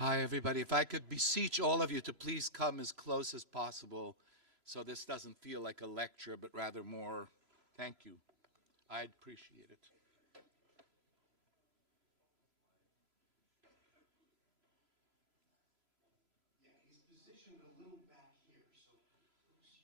Hi, everybody. If I could beseech all of you to please come as close as possible so this doesn't feel like a lecture, but rather more, thank you. I'd appreciate it. Yeah, he's positioned a little back here, so we'll see.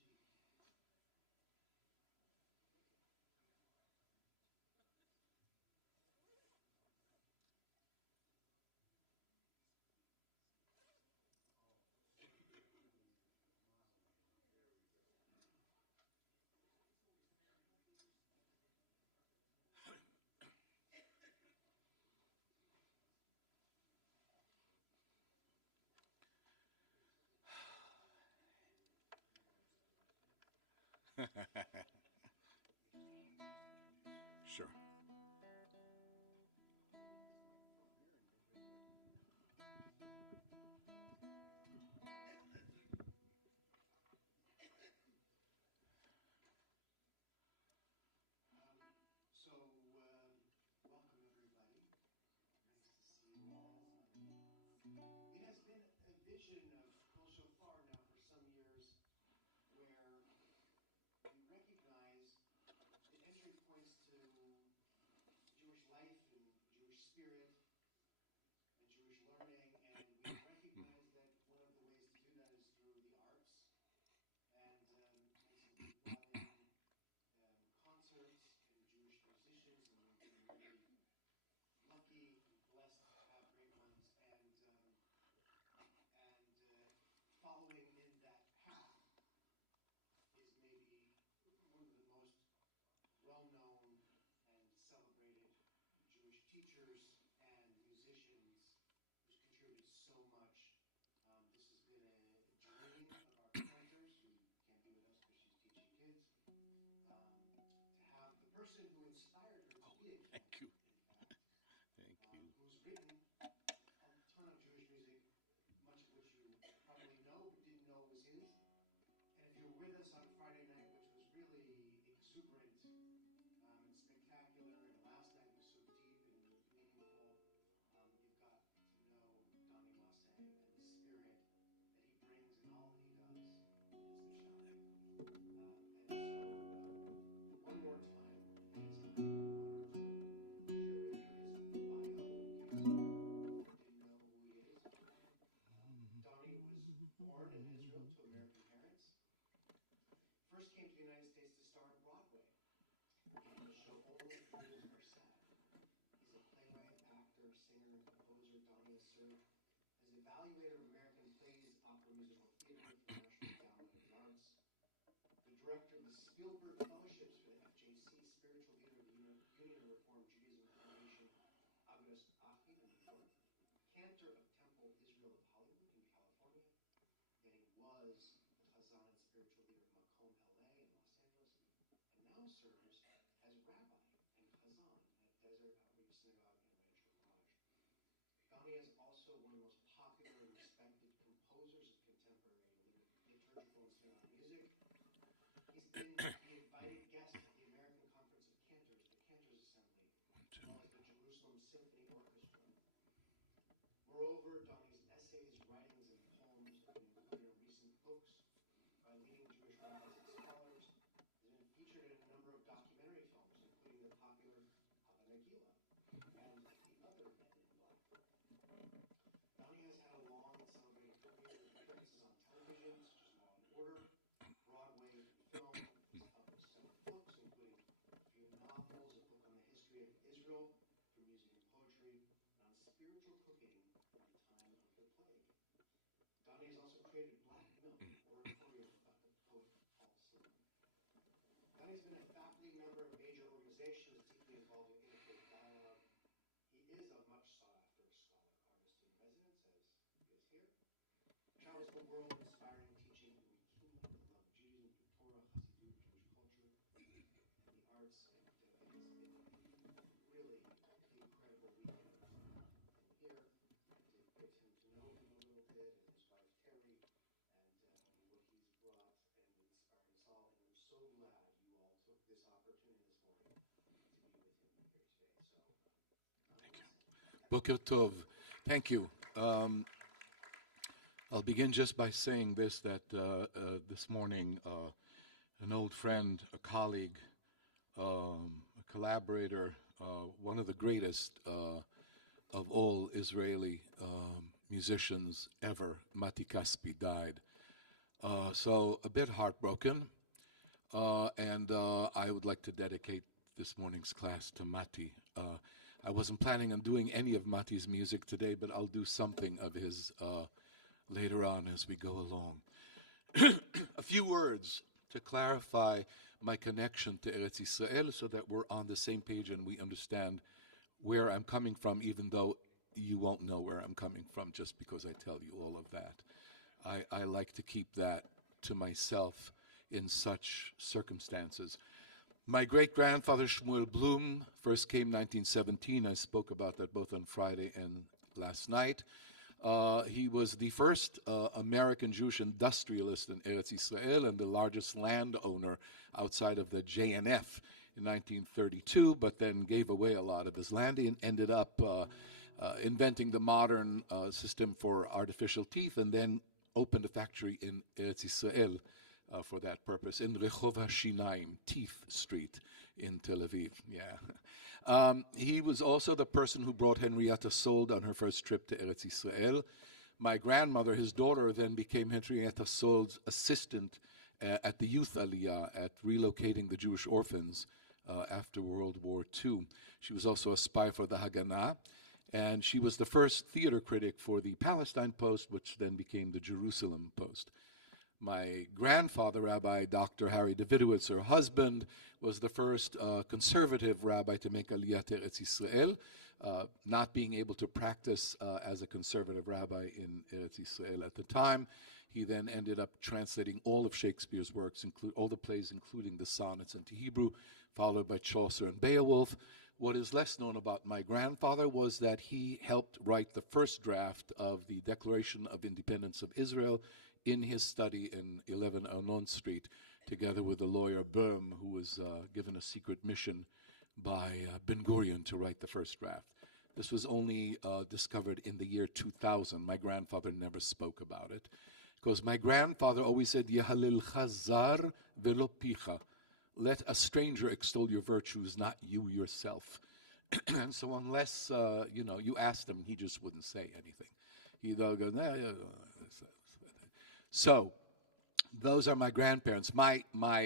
Sure. So, welcome everybody. Nice to see you all. It has been a vision of Kol Shofar now for some years where we recognize the entry points to Jewish life and Jewish spirit and Jewish learning, and we recognize that one of the ways to do that is through the arts. And so we brought in concerts and Jewish musicians, and we've been really lucky and blessed to have great ones. And following in that path is maybe one of the most well-known and celebrated Jewish teachers and musicians who's contributed so much. This has been a dream of our planters, who can't be with us because she's teaching kids, to have the person who inspired her to be a cantor, Thank you. in fact, Thank you. who's written a ton of Jewish music, much of which you probably know but didn't know was his. And if you were with us on Friday night, which was really exuberant and spectacular, and last night was so deep and meaningful, you got to know Donnie Maseng and the spirit that he brings in all that he does. It's the shouting. And so, one more time, it's my honor to share with you his bio, in case you didn't know who he is. Donnie was born in Israel to American parents. First came to the United States to star on Broadway in the show Only Fools Are Sad. He's a playwright, actor, singer, and composer. Donnie has served as evaluator of American plays, opera, musical theater for the National Endowment of the Arts, the director of the Spielberg Fellowships for the FJC, spiritual leader of the Union of Reformed Judaism Foundation, Agudas Achim in New York, cantor of Temple Israel of Hollywood in California. Then he was the Chazan and spiritual leader of Macomb, LA in Los Angeles, and now serves as rabbi and Chazan at Desert Outreach Synagogue in Rancho Mirage. Donnie is also one of the most popular and respected composers of contemporary liturgical and synagogue music. He's been the invited guest at the American Conference of Cantors, the Cantors Assembly, as well as the Jerusalem Symphony Orchestra. Moreover, Donnie's essays, writings, and poems have been included in recent books by leading Jewish rabbis and scholars. He's been featured in a number of documentary films, including the popular Hava Nagila and The Other Men in Black. Donnie has had a long and celebrated career with appearances on television, such as Law and Order, Broadway, and film. He's published several books, including a few novels, a book on the history of Israel through music and poetry, and on spiritual cooking in the time of the plague. Donnie has also created Black Milk, an oratorio about the poet Paul Celan. Donnie's been a faculty member of major organizations deeply involved in interfaith dialogue. He is a much sought-after scholar, artist in residence, as he is here. Travels the world inspiring, teaching, and rekindling the love of Judaism through Torah, Hasidut, Jewish culture, and the arts. And it's been really an incredible weekend in here to get him to know him a little bit, and his wife Terry, and what he's brought and inspired us all. And I'm so glad you all took this opportunity this morning to be with him here today. So, Thank you. Boker Tov. Thank you. I'll begin just by saying this, that this morning an old friend, a colleague, a collaborator, one of the greatest of all Israeli musicians ever, Mati Kaspi, died. So a bit heartbroken, and I would like to dedicate this morning's class to Mati. I wasn't planning on doing any of Mati's music today, but I'll do something of his later on as we go along. A few words to clarify my connection to Eretz Yisrael so that we're on the same page and we understand where I'm coming from, even though you won't know where I'm coming from just because I tell you all of that. I like to keep that to myself in such circumstances. My great-grandfather Shmuel Blum first came 1917. I spoke about that both on Friday and last night. He was the first American Jewish industrialist in Eretz Yisrael and the largest landowner outside of the JNF in 1932, but then gave away a lot of his land and ended up inventing the modern system for artificial teeth, and then opened a factory in Eretz Yisrael for that purpose, in Rehov HaShinaim, Teeth Street in Tel Aviv. Yeah. He was also the person who brought Henrietta Sold on her first trip to Eretz Yisrael. My grandmother, his daughter, then became Henrietta Sold's assistant at the Youth Aliyah, at relocating the Jewish orphans after World War II. She was also a spy for the Haganah, and she was the first theater critic for the Palestine Post, which then became the Jerusalem Post. My grandfather, Rabbi Dr. Harry Davidowitz, her husband, was the first conservative rabbi to make Aliyah to Eretz Yisrael, not being able to practice as a conservative rabbi in Eretz Yisrael at the time. He then ended up translating all of Shakespeare's works, all the plays, including the sonnets, into Hebrew, followed by Chaucer and Beowulf. What is less known about my grandfather was that he helped write the first draft of the Declaration of Independence of Israel in his study in 11 Arnon Street, together with the lawyer Böhm, who was given a secret mission by Ben Gurion to write the first draft. This was only discovered in the year 2000. My grandfather never spoke about it, because my grandfather always said, Yehalil chazar velo picha. Let a stranger extol your virtues, not you yourself. And so unless, you asked him, he just wouldn't say anything. He'd go, nah. So those are my grandparents. My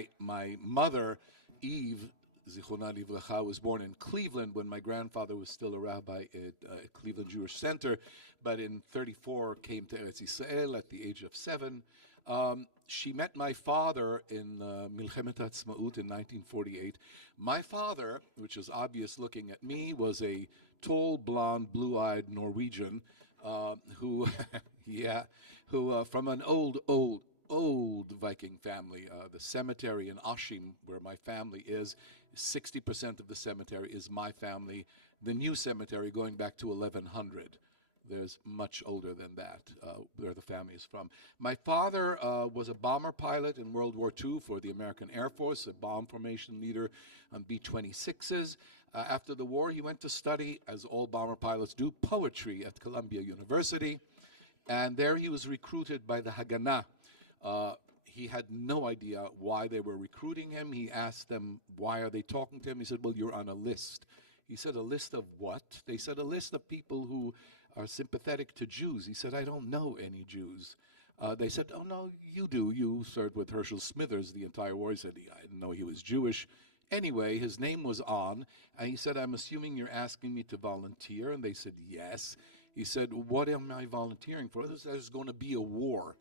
mother, Eve, Zichronah Livracha, was born in Cleveland when my grandfather was still a rabbi at Cleveland Jewish Center, but in 34 came to Eretz Yisrael at the age of 7. She met my father in Milchemet HaTzmaut in 1948. My father, which is obvious looking at me, was a tall, blonde, blue-eyed Norwegian who from an old Viking family. The cemetery in Ashim, where my family is, 60% of the cemetery is my family. The new cemetery, going back to 1100, there's much older than that, where the family is from. My father was a bomber pilot in World War II for the American Air Force, a bomb formation leader on B-26s. After the war, he went to study, as all bomber pilots do, poetry at Columbia University. And there he was recruited by the Haganah. He had no idea why they were recruiting him. He asked them, why are they talking to him? He said, well, you're on a list. He said, a list of what? They said, a list of people who are sympathetic to Jews. He said, I don't know any Jews. They said, oh, no, you do. You served with Herschel Smithers the entire war. He said, I didn't know he was Jewish. Anyway, his name was on, and he said, I'm assuming you're asking me to volunteer. And they said, yes. He said, what am I volunteering for? There's going to be a war.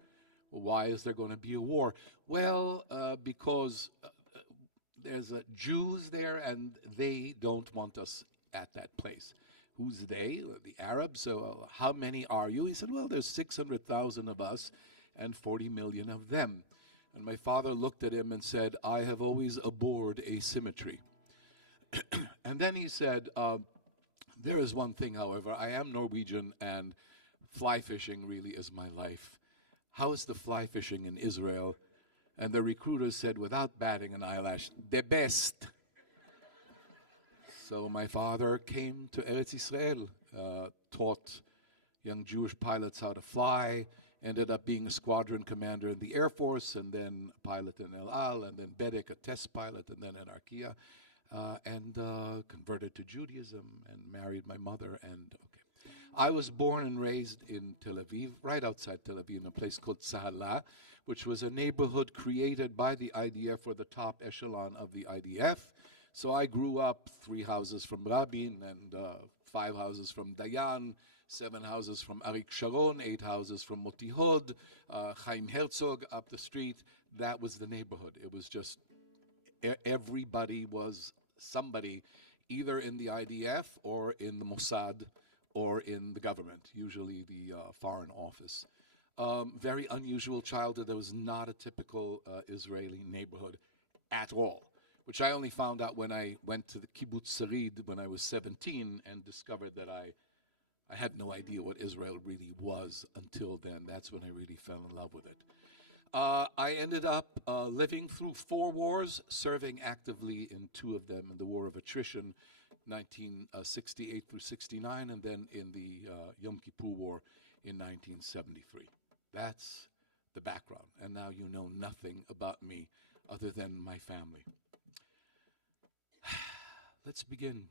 Well, why is there going to be a war? Well, because there's Jews there, and they don't want us at that place. Who's they? The Arabs. So how many are you? He said, well, there's 600,000 of us and 40 million of them. And my father looked at him and said, I have always abhorred asymmetry. And then he said, there is one thing, however. I am Norwegian, and fly fishing really is my life. How is the fly fishing in Israel? And the recruiter said, without batting an eyelash, the best. So my father came to Eretz Yisrael, taught young Jewish pilots how to fly, ended up being a squadron commander in the Air Force, and then a pilot in El Al, and then Bedek, a test pilot, and then in Arkia, and converted to Judaism and married my mother. And okay, I was born and raised in Tel Aviv, right outside Tel Aviv, in a place called Tzahala, which was a neighborhood created by the IDF for the top echelon of the IDF. So I grew up 3 houses from Rabin and 5 houses from Dayan, 7 houses from Arik Sharon, 8 houses from Moti Hod, Chaim Herzog up the street. That was the neighborhood. It was just everybody was somebody, either in the IDF or in the Mossad or in the government, usually the Foreign Office. Very unusual childhood. There was not a typical Israeli neighborhood at all, which I only found out when I went to the Kibbutz Sarid when I was 17 and discovered that I had no idea what Israel really was until then. That's when I really fell in love with it. I ended up living through 4 wars, serving actively in 2 of them, in the War of Attrition, 1968 through 69, and then in the Yom Kippur War in 1973. That's the background, and now you know nothing about me other than my family. Let's begin.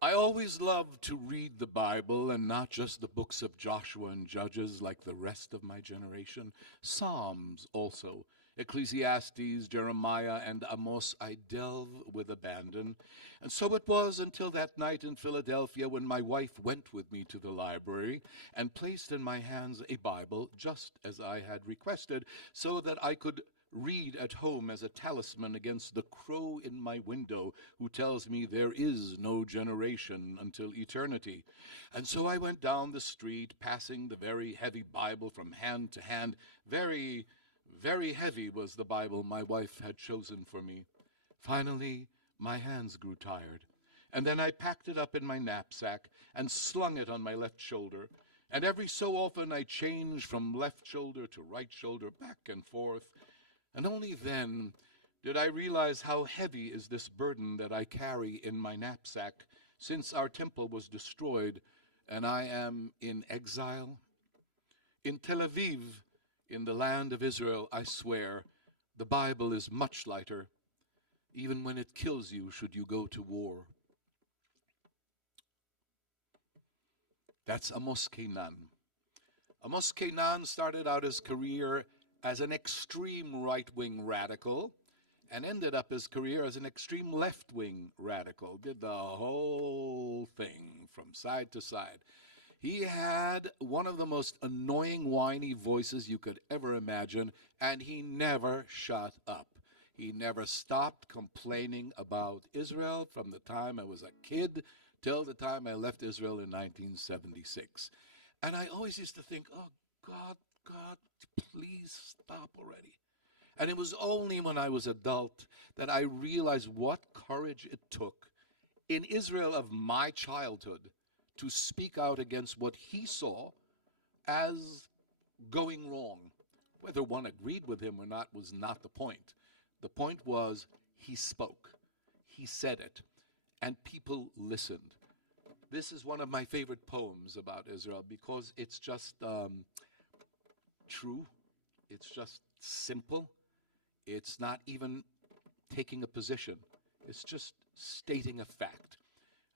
I always loved to read the Bible, and not just the books of Joshua and Judges like the rest of my generation. Psalms also. Ecclesiastes, Jeremiah, and Amos I delve with abandon. And so it was until that night in Philadelphia when my wife went with me to the library and placed in my hands a Bible, just as I had requested, so that I could read at home as a talisman against the crow in my window who tells me there is no generation until eternity. And so I went down the street, passing the very heavy Bible from hand to hand. Very, very heavy was the Bible my wife had chosen for me. Finally, my hands grew tired, and then I packed it up in my knapsack and slung it on my left shoulder. And every so often I changed from left shoulder to right shoulder, back and forth. And only then did I realize how heavy is this burden that I carry in my knapsack, since our temple was destroyed and I am in exile. In Tel Aviv, in the land of Israel, I swear, the Bible is much lighter, even when it kills you should you go to war. That's Amos Keinan. Amos Keinan started out his career as an extreme right-wing radical and ended up his career as an extreme left-wing radical. Did the whole thing from side to side. He had one of the most annoying, whiny voices you could ever imagine, and he never shut up. He never stopped complaining about Israel from the time I was a kid till the time I left Israel in 1976. And I always used to think, oh, God, please stop already. And it was only when I was adult that I realized what courage it took in Israel of my childhood to speak out against what he saw as going wrong. Whether one agreed with him or not was not the point. The point was he spoke, he said it, and people listened. This is one of my favorite poems about Israel because it's just true. It's just simple. It's not even taking a position. It's just stating a fact.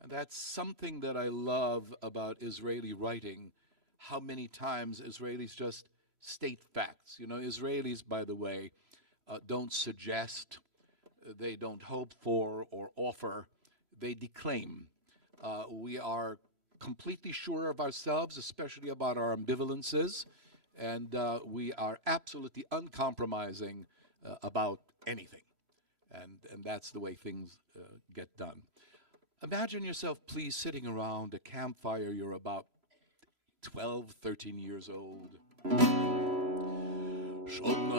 And that's something that I love about Israeli writing, how many times Israelis just state facts. You know, Israelis, by the way, don't suggest, they don't hope for or offer, they declaim. We are completely sure of ourselves, especially about our ambivalences, and we are absolutely uncompromising about anything. And that's the way things get done. Imagine yourself, please, sitting around a campfire. You're about 12, 13 years old. Schon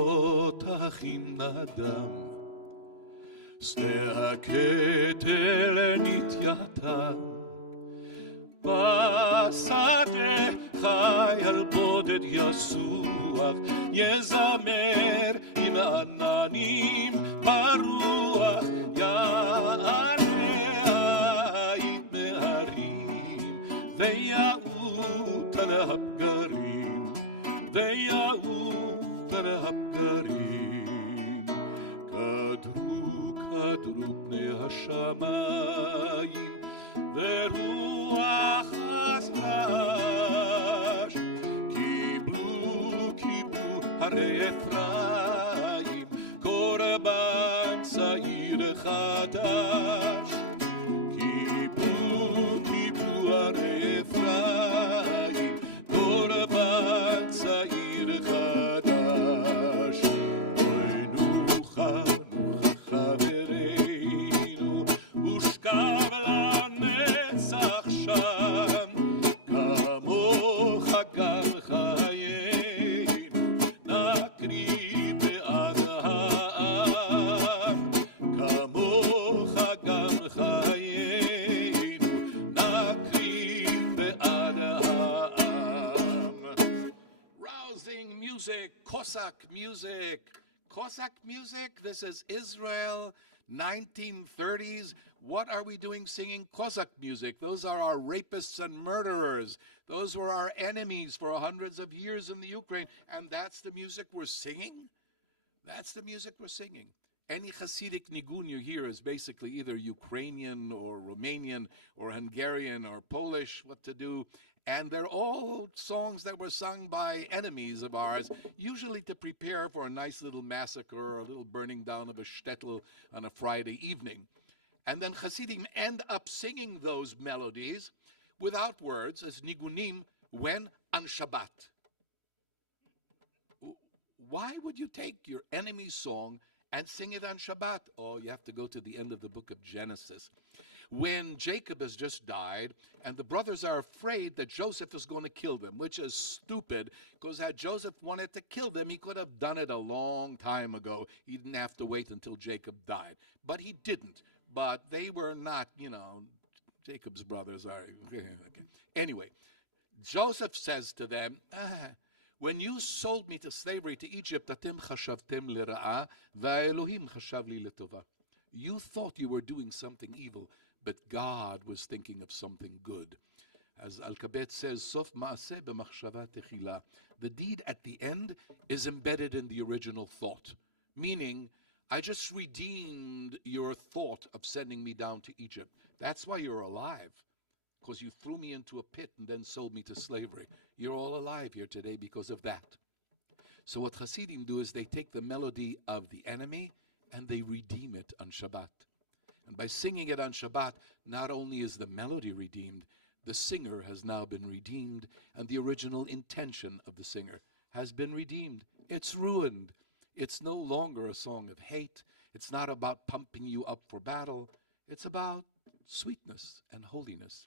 התותחים נדם, שדה הכתר נתייתם, בשדה חייל בודד יסוח, יזמר עם עננים ברוח, יענה עין מהרים ויעוט על נפתחו פני השמיים ורוח הסרש קיבלו הרי אפרים קורבן צעיר חדש קיבלו הרי אפרים קורבן צעיר חדש אוי נוחה חברינו ושכב לנצח שם כמוך גם חיינו נקריב בעד העם כמוך גם חיינו נקריב בעד העם. Rousing music, Cossack music. Cossack music, this is Israel, 1930s. What are we doing singing Cossack music? Those are our rapists and murderers. Those were our enemies for hundreds of years in the Ukraine. And that's the music we're singing? That's the music we're singing. Any Hasidic nigun you hear is basically either Ukrainian or Romanian or Hungarian or Polish, what to do. And they're all songs that were sung by enemies of ours, usually to prepare for a nice little massacre or a little burning down of a shtetl on a Friday evening. And then Hasidim end up singing those melodies without words as nigunim when on Shabbat. Why would you take your enemy's song and sing it on Shabbat? Oh, you have to go to the end of the book of Genesis. When Jacob has just died, and the brothers are afraid that Joseph is going to kill them, which is stupid, because had Joseph wanted to kill them, he could have done it a long time ago. He didn't have to wait until Jacob died. But he didn't. But they were not, Jacob's brothers are. Okay. Anyway, Joseph says to them, when you sold me to slavery to Egypt, atem chashavtem lera'a, va'elohim chashav li letova. You thought you were doing something evil, but God was thinking of something good. As Al-Kabet says, Sof ma'aseh b'machshava techila. The deed at the end is embedded in the original thought. Meaning, I just redeemed your thought of sending me down to Egypt. That's why you're alive. Because you threw me into a pit and then sold me to slavery. You're all alive here today because of that. So what Hasidim do is they take the melody of the enemy and they redeem it on Shabbat. And by singing it on Shabbat, not only is the melody redeemed, the singer has now been redeemed, and the original intention of the singer has been redeemed. It's ruined. It's no longer a song of hate. It's not about pumping you up for battle. It's about sweetness and holiness.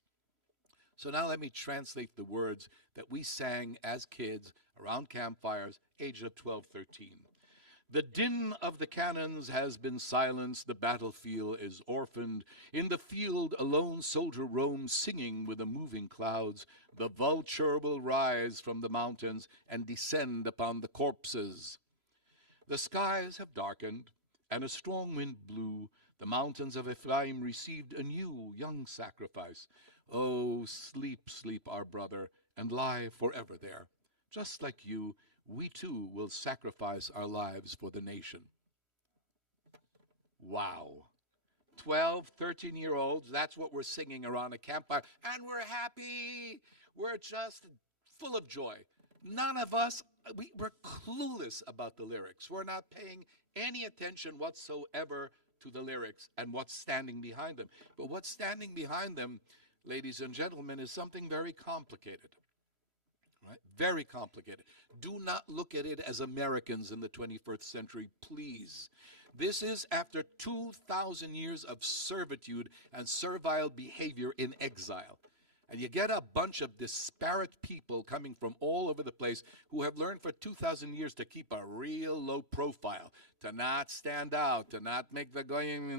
So now let me translate the words that we sang as kids around campfires, age of 12, 13. The din of the cannons has been silenced, the battlefield is orphaned. In the field a lone soldier roams, singing with the moving clouds. The vulture will rise from the mountains and descend upon the corpses. The skies have darkened, and a strong wind blew. The mountains of Ephraim received a new, young sacrifice. Oh, sleep, sleep, our brother, and lie forever there. Just like you, we too will sacrifice our lives for the nation. Wow. 12, 13-year-olds, that's what we're singing around a campfire. And we're happy. We're just full of joy. None of us, we're clueless about the lyrics. We're not paying any attention whatsoever to the lyrics and what's standing behind them. But what's standing behind them, ladies and gentlemen, is something very complicated. Right? Very complicated. Do not look at it as Americans in the 21st century, please. This is after 2,000 years of servitude and servile behavior in exile. And you get a bunch of disparate people coming from all over the place who have learned for 2,000 years to keep a real low profile, to not stand out, to not make the going,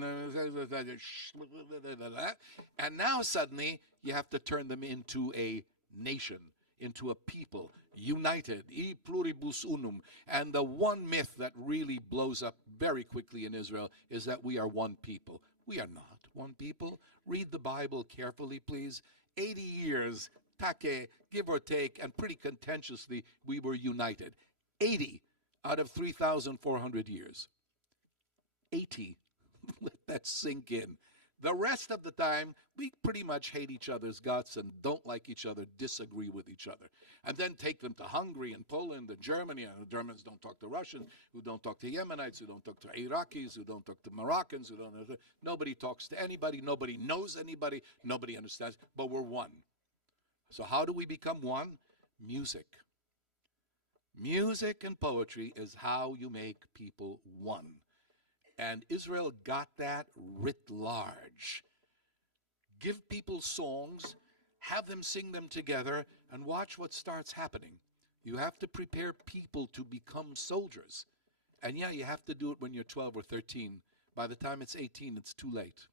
and now suddenly you have to turn them into a nation, into a people, united, e pluribus unum. And the one myth that really blows up very quickly in Israel is that we are one people. We are not one people. Read the Bible carefully, please. 80 years, take, give or take, and pretty contentiously, we were united. 80 out of 3,400 years. 80. Let that sink in. The rest of the time, we pretty much hate each other's guts and don't like each other, disagree with each other. And then take them to Hungary and Poland and Germany, and the Germans don't talk to Russians, who don't talk to Yemenites, who don't talk to Iraqis, who don't talk to Moroccans, who don't. Nobody talks to anybody, nobody knows anybody, nobody understands, but we're one. So how do we become one? Music. Music and poetry is how you make people one. And Israel got that writ large. Give people songs, have them sing them together, and watch what starts happening. You have to prepare people to become soldiers. And yeah, you have to do it when you're 12 or 13. By the time it's 18, it's too late.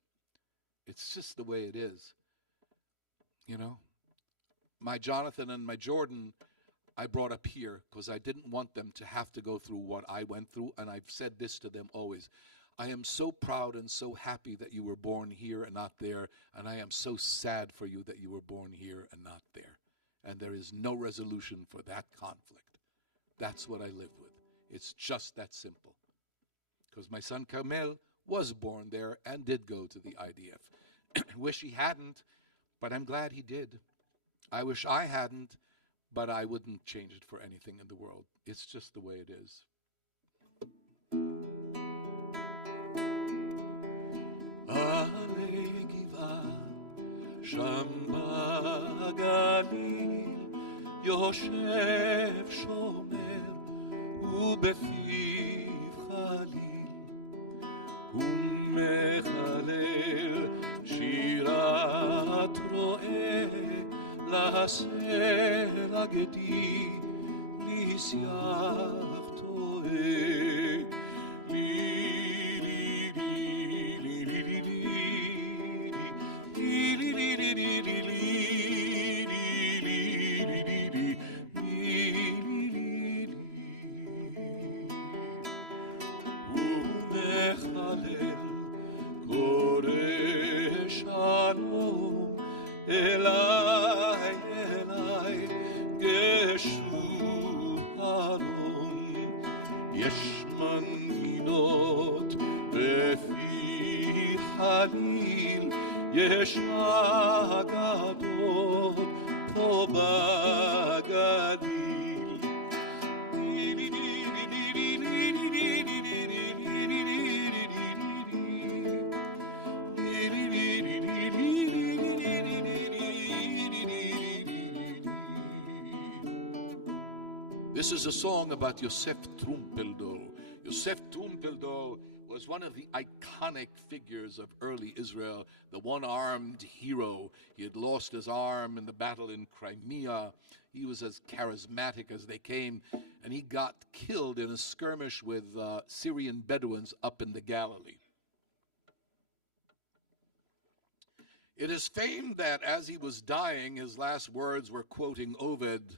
It's just the way it is. You know? My Jonathan and my Jordan, I brought up here because I didn't want them to have to go through what I went through, and I've said this to them always. I am so proud and so happy that you were born here and not there, and I am so sad for you that you were born here and not there. And there is no resolution for that conflict. That's what I live with. It's just that simple. Because my son Kamel was born there and did go to the IDF. Wish he hadn't, but I'm glad he did. I wish I hadn't, but I wouldn't change it for anything in the world. It's just the way it is. שם בגליל יושב שומר ובפיו חליל ומחלל שירת רועה לסלע גדי לשיח טועה יש מנגינות בפי חליל, יש אגדות פה בגליל. This is a song about Yosef Trumpeldor. Yosef Trumpeldor was one of the iconic figures of early Israel, the one-armed hero. He had lost his arm in the battle in Crimea. He was as charismatic as they came, and he got killed in a skirmish with Syrian Bedouins up in the Galilee. It is famed that as he was dying, his last words were quoting Ovid,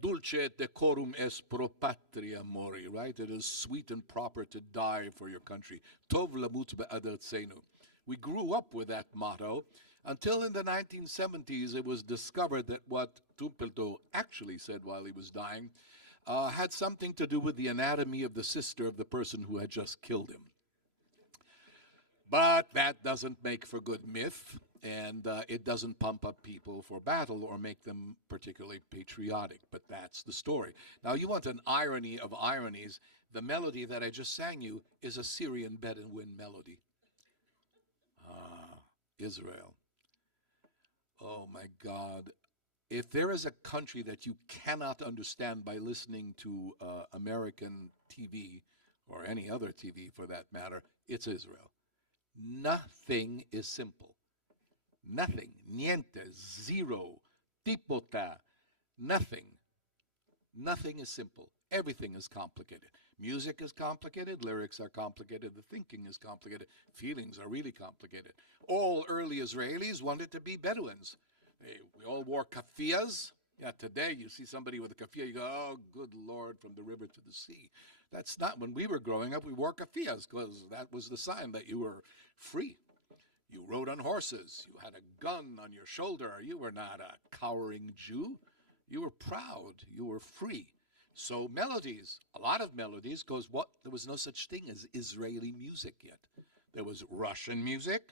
dulce decorum est pro patria mori, right? It is sweet and proper to die for your country. Tov lamut be'adartzenu. We grew up with that motto until in the 1970s it was discovered that what Trumpeldor actually said while he was dying had something to do with the anatomy of the sister of the person who had just killed him. But that doesn't make for good myth, and it doesn't pump up people for battle or make them particularly patriotic. But that's the story. Now, you want an irony of ironies. The melody that I just sang you is a Syrian Bedouin melody. Israel. Oh, my God. If there is a country that you cannot understand by listening to American TV, or any other TV for that matter, it's Israel. Nothing is simple. Nothing. Niente. Zero. Tipota. Nothing. Nothing is simple. Everything is complicated. Music is complicated. Lyrics are complicated. The thinking is complicated. Feelings are really complicated. All early Israelis wanted to be Bedouins. We all wore kafiyas. Yeah, today you see somebody with a kafiyah, you go, oh, good Lord, from the river to the sea. That's not when we were growing up. We wore kafiyas because that was the sign that you were free. You rode on horses. You had a gun on your shoulder. You were not a cowering Jew. You were proud. You were free. So melodies, a lot of melodies, because there was no such thing as Israeli music yet. There was Russian music,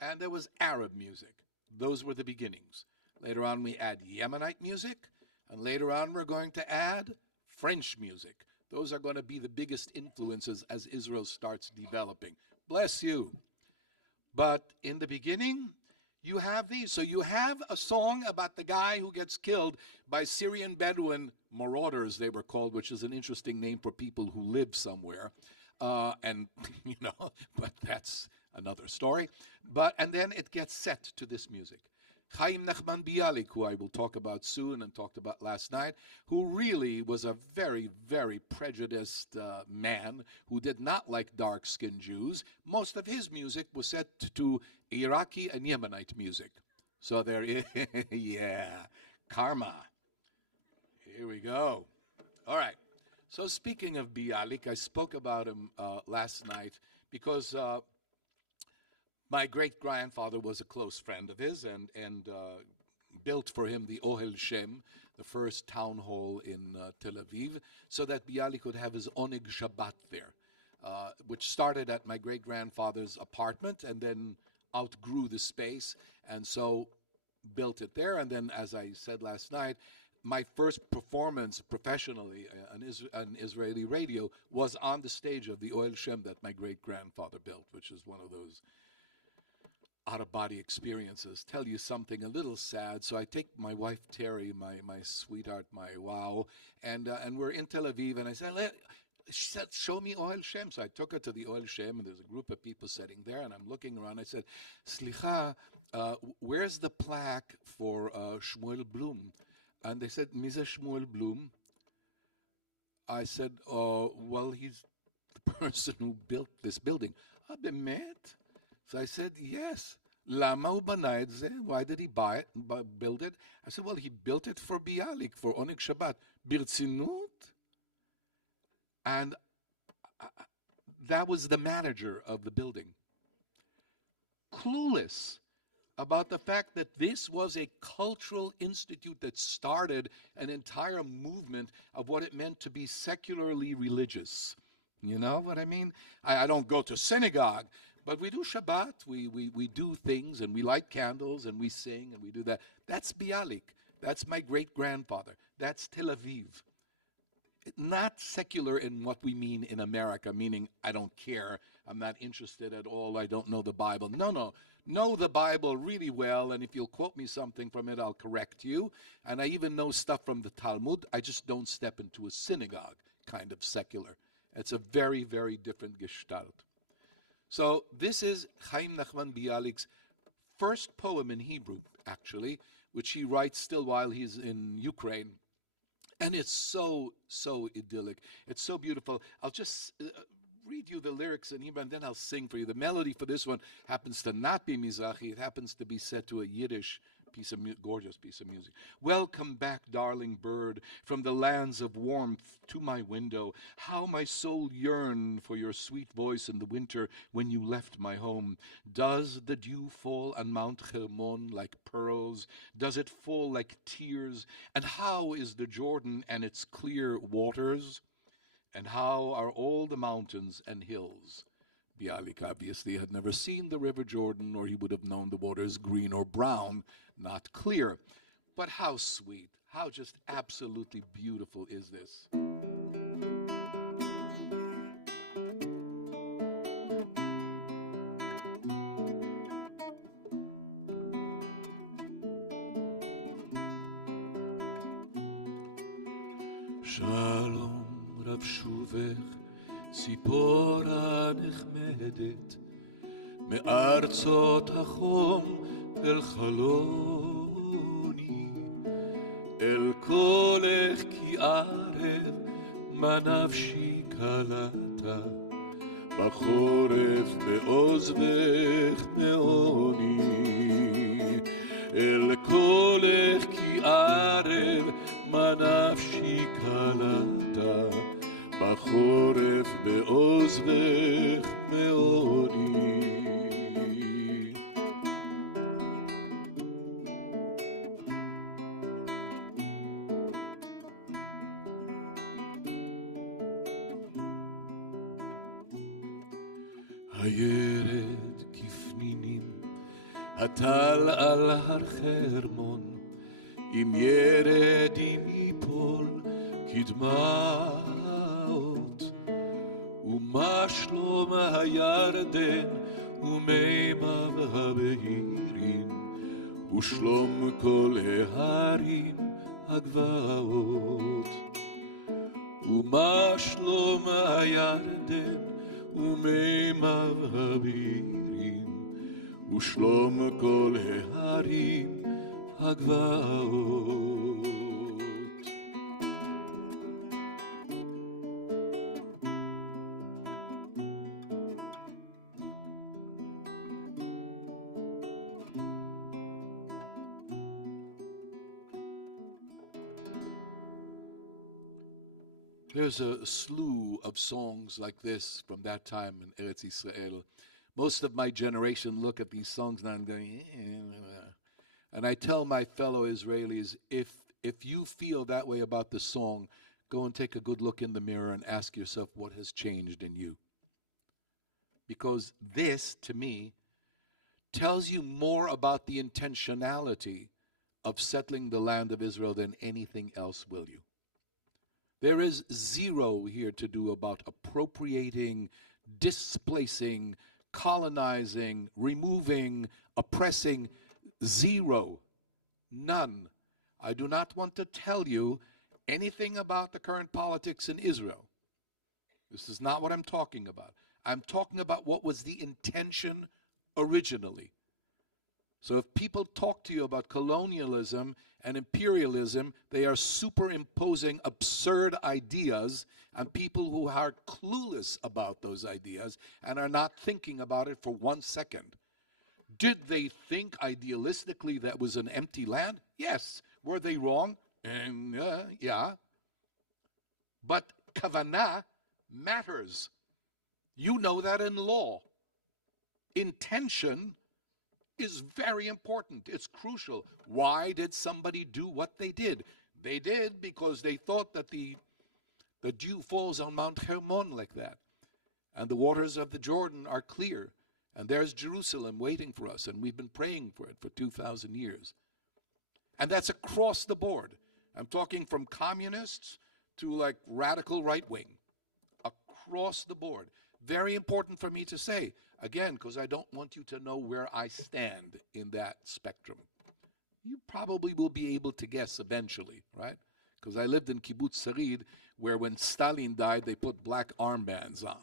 and there was Arab music. Those were the beginnings. Later on, we add Yemenite music, and later on, we're going to add French music. Those are going to be the biggest influences as Israel starts developing. Bless you. But in the beginning, you have these. So you have a song about the guy who gets killed by Syrian Bedouin marauders, they were called, which is an interesting name for people who live somewhere. And, but that's another story. And then it gets set to this music. Chaim Nachman Bialik, who I will talk about soon and talked about last night, who really was a very, very prejudiced man who did not like dark-skinned Jews. Most of his music was set to Iraqi and Yemenite music. So there is, yeah, karma. Here we go. All right. So speaking of Bialik, I spoke about him last night because my great-grandfather was a close friend of his and built for him the Ohel Shem, the first town hall in Tel Aviv, so that Bialik could have his Oneg Shabbat there, which started at my great-grandfather's apartment and then outgrew the space, and so built it there. And then, as I said last night, my first performance professionally on Israeli radio was on the stage of the Ohel Shem that my great-grandfather built, which is one of those out-of-body experiences. Tell you something a little sad. So I take my wife Terry, my sweetheart, my wow, and we're in Tel Aviv, and I said, she said, show me Ohel Shem. So I took her to the Ohel Shem, and there's a group of people sitting there, and I'm looking around. I said, Slicha, where's the plaque for Shmuel Blum? And they said, Mr. Shmuel Blum. I said, well, he's the person who built this building. Ah, bemet? So I said, yes. Lama hu bana et ze? Why did he buy it, build it? I said, well, he built it for Bialik, for Oneg Shabbat. Birtzinut? And that was the manager of the building. Clueless about the fact that this was a cultural institute that started an entire movement of what it meant to be secularly religious. You know what I mean? I don't go to synagogue, but we do Shabbat, we do things, and we light candles, and we sing, and we do that. That's Bialik. That's my great-grandfather. That's Tel Aviv. Not secular in what we mean in America, meaning I don't care, I'm not interested at all, I don't know the Bible. No. Know the Bible really well, and if you'll quote me something from it, I'll correct you. And I even know stuff from the Talmud. I just don't step into a synagogue, kind of secular. It's a very, very different gestalt. So this is Chaim Nachman Bialik's first poem in Hebrew, actually, which he writes still while he's in Ukraine. And it's so, so idyllic. It's so beautiful. I'll just read you the lyrics in Hebrew, and then I'll sing for you. The melody for this one happens to not be Mizrahi. It happens to be set to a Yiddish gorgeous piece of music. Welcome back, darling bird, from the lands of warmth to my window. How my soul yearned for your sweet voice in the winter when you left my home. Does the dew fall on Mount Hermon like pearls? Does it fall like tears? And how is the Jordan and its clear waters? And how are all the mountains and hills? Bialik obviously had never seen the River Jordan, or he would have known the waters green or brown, not clear. But how sweet, how just absolutely beautiful is this? Shalom Rav Shuvech, ציפורה נחמדת, מארצות החום אל חלוני, אל קולך כי ערב, מה נפשי קלטה, בחורף בעוזבך מעוני, אל קולך כי ערב, מה נפשי קלטה, בחורף בעוזבך מעוני. הירד כפנינים, הטל על הר חרמון, אם ירד אם ייפול כדמעות. ומה שלום הירדן ומימיו הבהירים, ושלום כל ההרים הגבעות. ומה שלום הירדן ומימיו הבהירים, ושלום כל ההרים הגבעות. There's a slew of songs like this from that time in Eretz Yisrael. Most of my generation look at these songs now and going, and I tell my fellow Israelis, if you feel that way about the song, go and take a good look in the mirror and ask yourself what has changed in you. Because this, to me, tells you more about the intentionality of settling the land of Israel than anything else will you. There is zero here to do about appropriating, displacing, colonizing, removing, oppressing. Zero. None. I do not want to tell you anything about the current politics in Israel. This is not what I'm talking about. I'm talking about what was the intention originally. So if people talk to you about colonialism and imperialism, they are superimposing absurd ideas on people who are clueless about those ideas and are not thinking about it for 1 second. Did they think idealistically that was an empty land? Yes. Were they wrong? Yeah. But kavanah matters. You know that in law. Intention is very important. It's crucial. Why did somebody do what they did? They did because they thought that the dew falls on Mount Hermon like that. And the waters of the Jordan are clear. And there's Jerusalem waiting for us. And we've been praying for it for 2,000 years. And that's across the board. I'm talking from communists to like radical right wing. Across the board. Very important for me to say. Again, because I don't want you to know where I stand in that spectrum. You probably will be able to guess eventually, right? Because I lived in Kibbutz Sarid, where when Stalin died, they put black armbands on.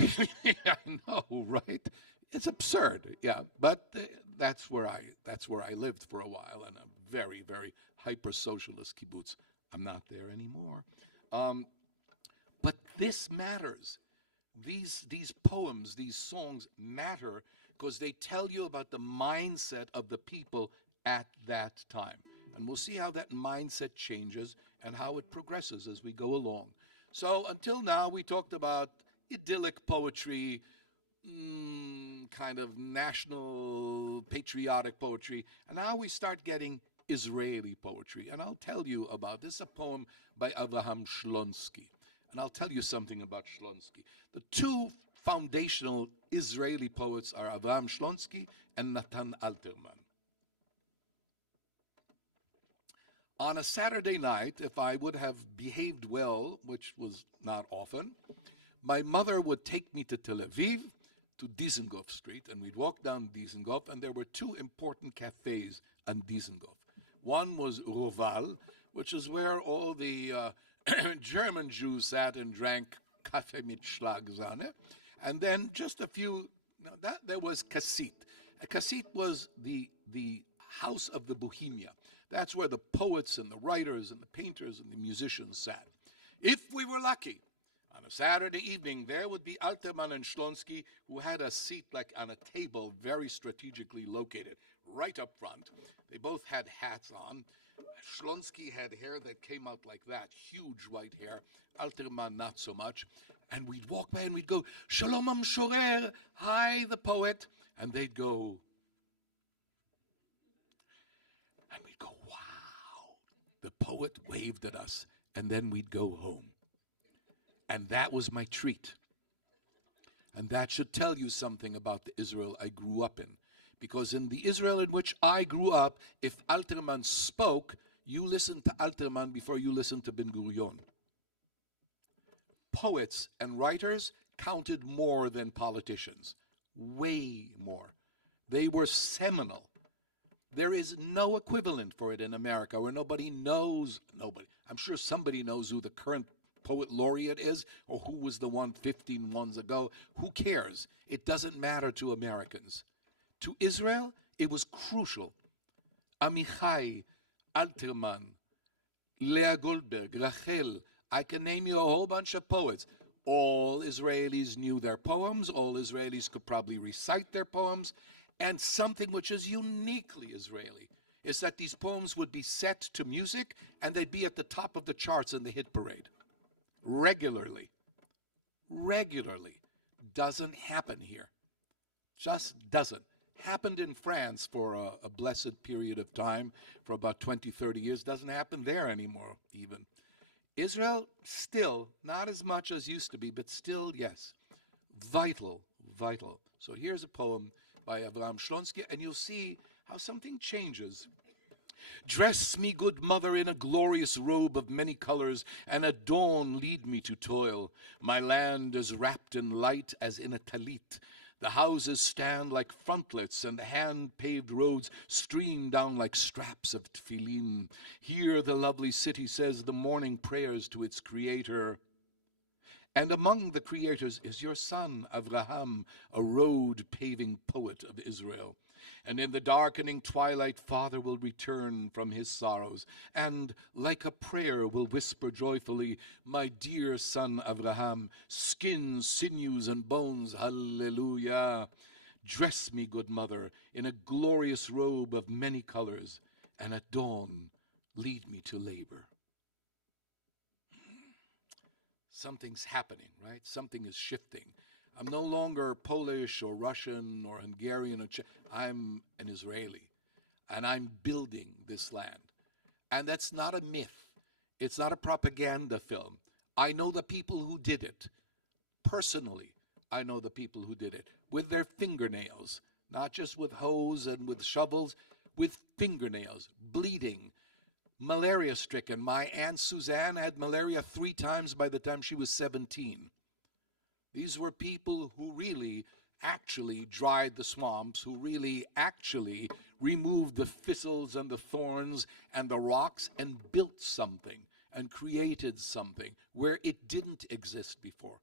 I know, right? It's absurd, yeah. But that's where I lived for a while, in a very, very hyper-socialist kibbutz. I'm not there anymore. But this matters. These poems, these songs matter because they tell you about the mindset of the people at that time. And we'll see how that mindset changes and how it progresses as we go along. So until now, we talked about idyllic poetry, kind of national patriotic poetry, and now we start getting Israeli poetry. And I'll tell you about this. Is a poem by Avraham Shlonsky. And I'll tell you something about Shlonsky. The two foundational Israeli poets are Avraham Shlonsky and Natan Alterman. On a Saturday night, if I would have behaved well, which was not often, my mother would take me to Tel Aviv, to Dizengoff Street, and we'd walk down Dizengoff, and there were two important cafes on Dizengoff. One was Roval, which is where all the German Jews sat and drank Kaffee mit Schlagsahne. And then just a few, there was Kassit. Kassit was the house of the Bohemia. That's where the poets and the writers and the painters and the musicians sat. If we were lucky, on a Saturday evening, there would be Alterman and Shlonsky, who had a seat like on a table very strategically located, right up front. They both had hats on. Shlonsky had hair that came out like that, huge white hair. Alterman not so much. And we'd walk by and we'd go, Shalom Shorer, hi, the poet. And they'd go, and we'd go, wow. The poet waved at us, and then we'd go home. And that was my treat. And that should tell you something about the Israel I grew up in. Because in the Israel in which I grew up, if Alterman spoke, you listened to Alterman before you listened to Ben Gurion. Poets and writers counted more than politicians, way more. They were seminal. There is no equivalent for it in America where nobody. I'm sure somebody knows who the current poet laureate is or who was the one 15 ones ago. Who cares? It doesn't matter to Americans. To Israel, it was crucial. Amichai, Alterman, Leah Goldberg, Rachel, I can name you a whole bunch of poets. All Israelis knew their poems. All Israelis could probably recite their poems. And something which is uniquely Israeli is that these poems would be set to music and they'd be at the top of the charts in the hit parade. Regularly. Regularly. Doesn't happen here. Just doesn't. Happened in France for a blessed period of time, for about 20, 30 years. Doesn't happen there anymore, even. Israel, still, not as much as used to be, but still, yes. Vital, vital. So here's a poem by Avraham Shlonsky, and you'll see how something changes. Dress me, good mother, in a glorious robe of many colors, and at dawn lead me to toil. My land is wrapped in light as in a talit. The houses stand like frontlets, and the hand-paved roads stream down like straps of tefillin. Here the lovely city says the morning prayers to its creator. And among the creators is your son, Avraham, a road-paving poet of Israel. And in the darkening twilight, Father will return from his sorrows, and like a prayer will whisper joyfully, my dear son Avraham, skin, sinews, and bones, hallelujah. Dress me, good mother, in a glorious robe of many colors, and at dawn lead me to labor. Something's happening, right? Something is shifting. I'm no longer Polish or Russian or Hungarian or I'm an Israeli, and I'm building this land. And that's not a myth. It's not a propaganda film. I know the people who did it. Personally, I know the people who did it with their fingernails, not just with hoes and with shovels, with fingernails, bleeding, malaria-stricken. My Aunt Suzanne had malaria 3 times by the time she was 17. These were people who really actually dried the swamps, who really actually removed the thistles and the thorns and the rocks and built something and created something where it didn't exist before.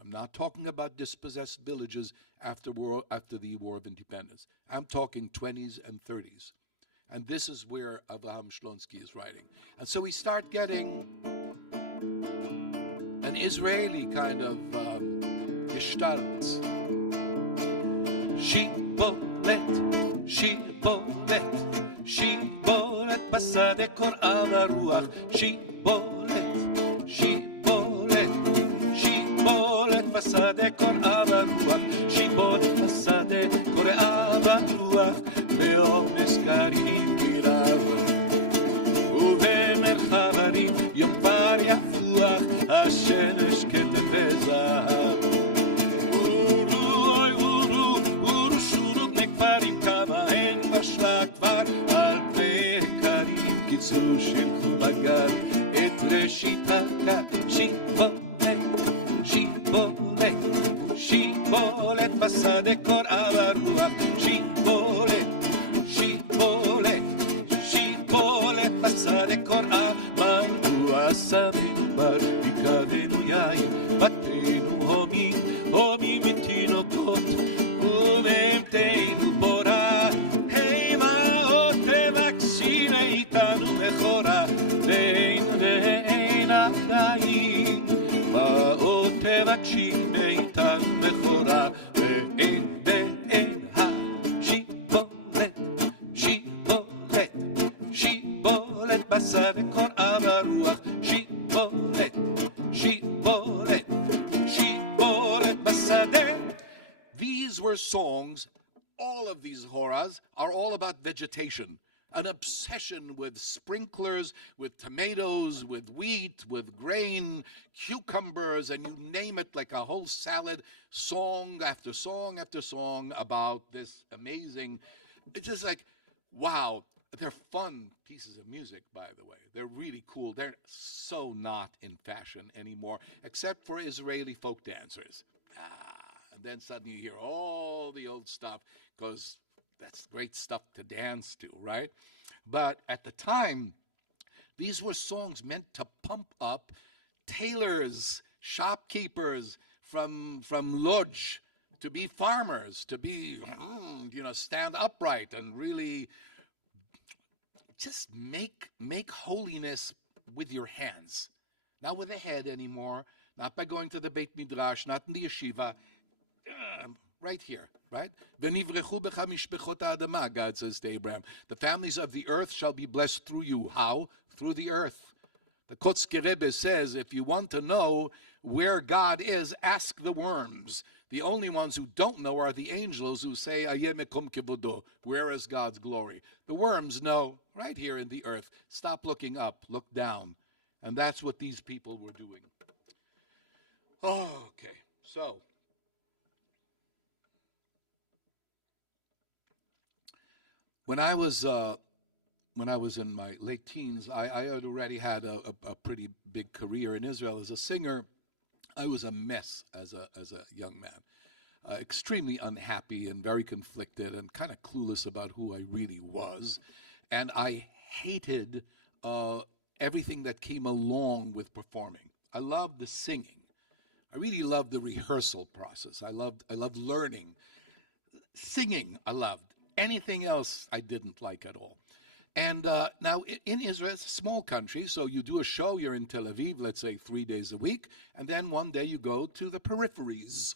I'm not talking about dispossessed villages after the War of Independence. I'm talking 20s and 30s. And this is where Avraham Shlonsky is writing. And so we start getting an Israeli kind of gestalt. Shibolet, shibolet, shibolet, basade kor'a v'ruach. Shibolet, shibolet, shibolet, basade kor'a v'ruach. Shibolet, basade kor'a v'ruach. ביום הסגרים קירב ובמרחב הרים יום כבר יפוח השמש כתב וזהב אורו שורות מכפרים כמה הן בשלה כבר על פני הקרים קיצרו שילכו בגל את ראשית הגל שיבולת שיבולת שיבולת בשדה קוראה ברוח שיבולת de Korah, Maru Asamim, Bar, Ikavenu Yain, Batenu Homim, Homim Tinokot, Umemteinu Bora, Hey Maot, Tevaksine Itanu Mechora, Veinu Deina Chaim, Maot, Tevaksine Itanu Mechora, Vein, Vein, Ha, Shibolet, Shibolet, Shibolet, Basade Kor'a v'ruach, Shibolet, Shibolet, Shibolet, Basade. These were songs, all of these horas are all about vegetation. an obsession with sprinklers, with tomatoes, with wheat, with grain, cucumbers, and you name it, like a whole salad, song after song after song about this amazing. It's just like, wow. They're fun pieces of music, by the way. They're really cool. They're so not in fashion anymore, except for Israeli folk dancers. And then suddenly you hear all the old stuff, because that's great stuff to dance to, right? But at the time, these were songs meant to pump up tailors, shopkeepers from Lodz, to be farmers, to be, stand upright and really just make holiness with your hands, not with the head anymore, not by going to the Beit Midrash, not in the yeshiva, right here, right? V'nivrechu b'cha mishpechot ha'adama, God says to Abraham. The families of the earth shall be blessed through you. How? Through the earth. The Kotzker Rebbe says, if you want to know where God is, ask the worms. The only ones who don't know are the angels who say, Ayeh mekom kevodo, where is God's glory? The worms know, right here in the earth. Stop looking up, look down. And that's what these people were doing. Okay, so when I was in my late teens, I had already had a pretty big career in Israel as a singer. I was a mess as a young man, extremely unhappy and very conflicted and kind of clueless about who I really was. And I hated everything that came along with performing. I loved the singing. I really loved the rehearsal process. I loved learning. Singing, I loved. Anything else, I didn't like at all. And now in Israel, it's a small country, so you do a show, you're in Tel Aviv, let's say 3 days a week, and then one day you go to the peripheries,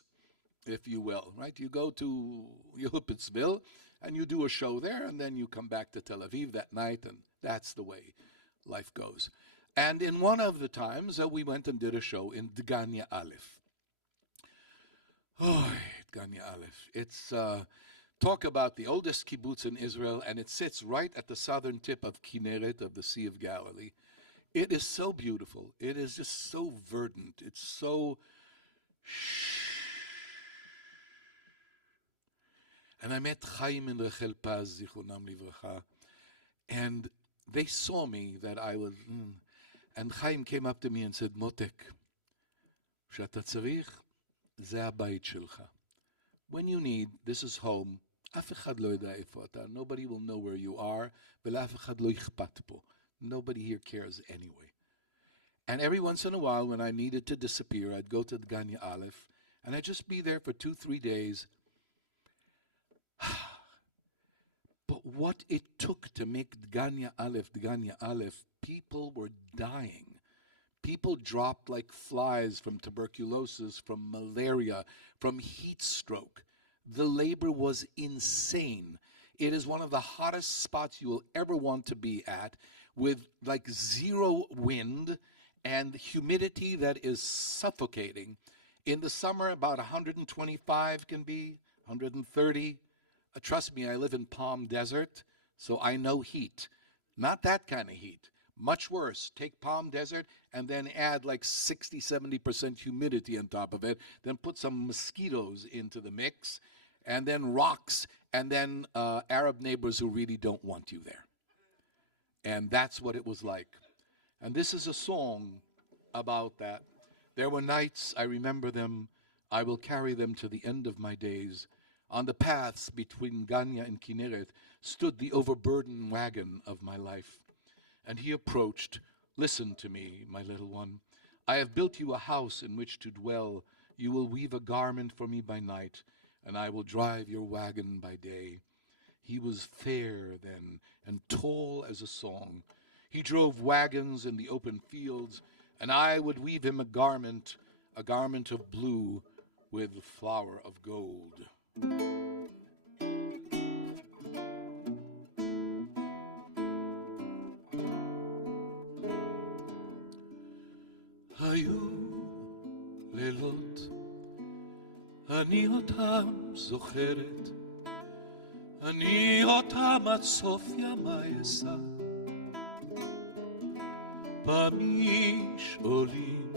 if you will, right? You go to Yehupitzville, and you do a show there, and then you come back to Tel Aviv that night, and that's the way life goes. And in one of the times, we went and did a show in Dgania Aleph. Oh, Dgania Aleph. It's... talk about the oldest kibbutz in Israel, and it sits right at the southern tip of Kinneret, of the Sea of Galilee. It is so beautiful. It is just so verdant. It's so... And I met Chaim and Rachel Paz, Zichronam Livracha, and they saw me that I was... And Chaim came up to me and said, Motek, שאתה צריך, זה הבית שלך. When you need, this is home. אף אחד לא יודע איפה אתה. Nobody will know where you are. ולאף אחד לא אכפת פה. Nobody here cares anyway. And every once in a while, when I needed to disappear, I'd go to the Dgania Aleph, and I'd just be there for 2-3 days. But what it took to make Dgania Aleph, people were dying. People dropped like flies from tuberculosis, from malaria, from heat stroke. The labor was insane. It is one of the hottest spots you will ever want to be at, with like zero wind and humidity that is suffocating. In the summer, about 125 can be, 130. Trust me, I live in Palm Desert, so I know heat. Not that kind of heat. Much worse. Take Palm Desert and then add like 60-70% humidity on top of it. Then put some mosquitoes into the mix, and then rocks, and then Arab neighbors who really don't want you there. And that's what it was like. And this is a song about that. There were nights, I remember them, I will carry them to the end of my days. On the paths between Ganya and Kinneret stood the overburdened wagon of my life. And he approached. Listen to me, my little one. I have built you a house in which to dwell. You will weave a garment for me by night, and I will drive your wagon by day. He was fair then, and tall as a song. He drove wagons in the open fields, and I would weave him a garment of blue with flower of gold. היו לילות, אני אותם זוכרת, אני אותם עד סוף ימי אשא. במשעולים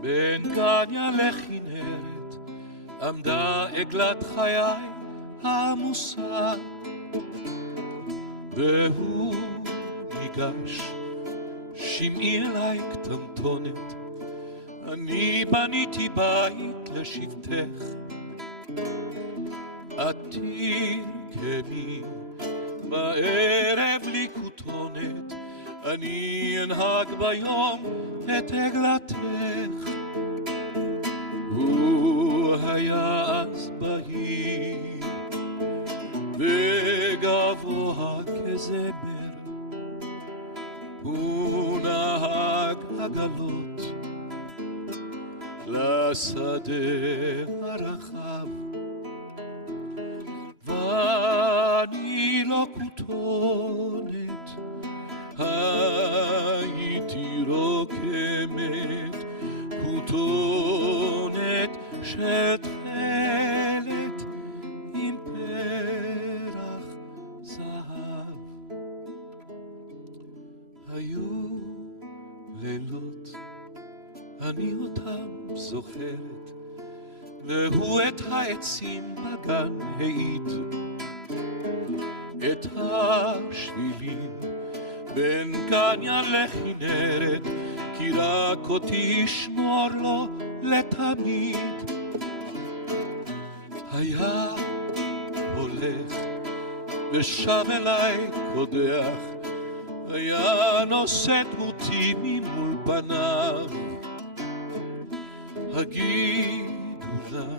בין גניה לכנרת עמדה עגלת חיי העמוסה, והוא ניגש שמעי אליי קטנטונת, אני בניתי בית לשבטך, את תרקמי בערב לי כותונת, אני אנהג ביום את עגלתך. הוא היה אז בהיר וגבוה כזמר, הוא נהג עגלות לשדה הרחב, ואני לא כותונת, הייתי רוקמת, כותונת של תכלת עם פרח זהב. היו לילות אני אותם זוכרת, והוא את העצים בגן העיד, את השבילים בין גניה לכנרת, כי רק אותי ישמור לו לתמיד. היה הולך ושב אליי קודח, היה נושא דמותי ממול פניו, הגידו לה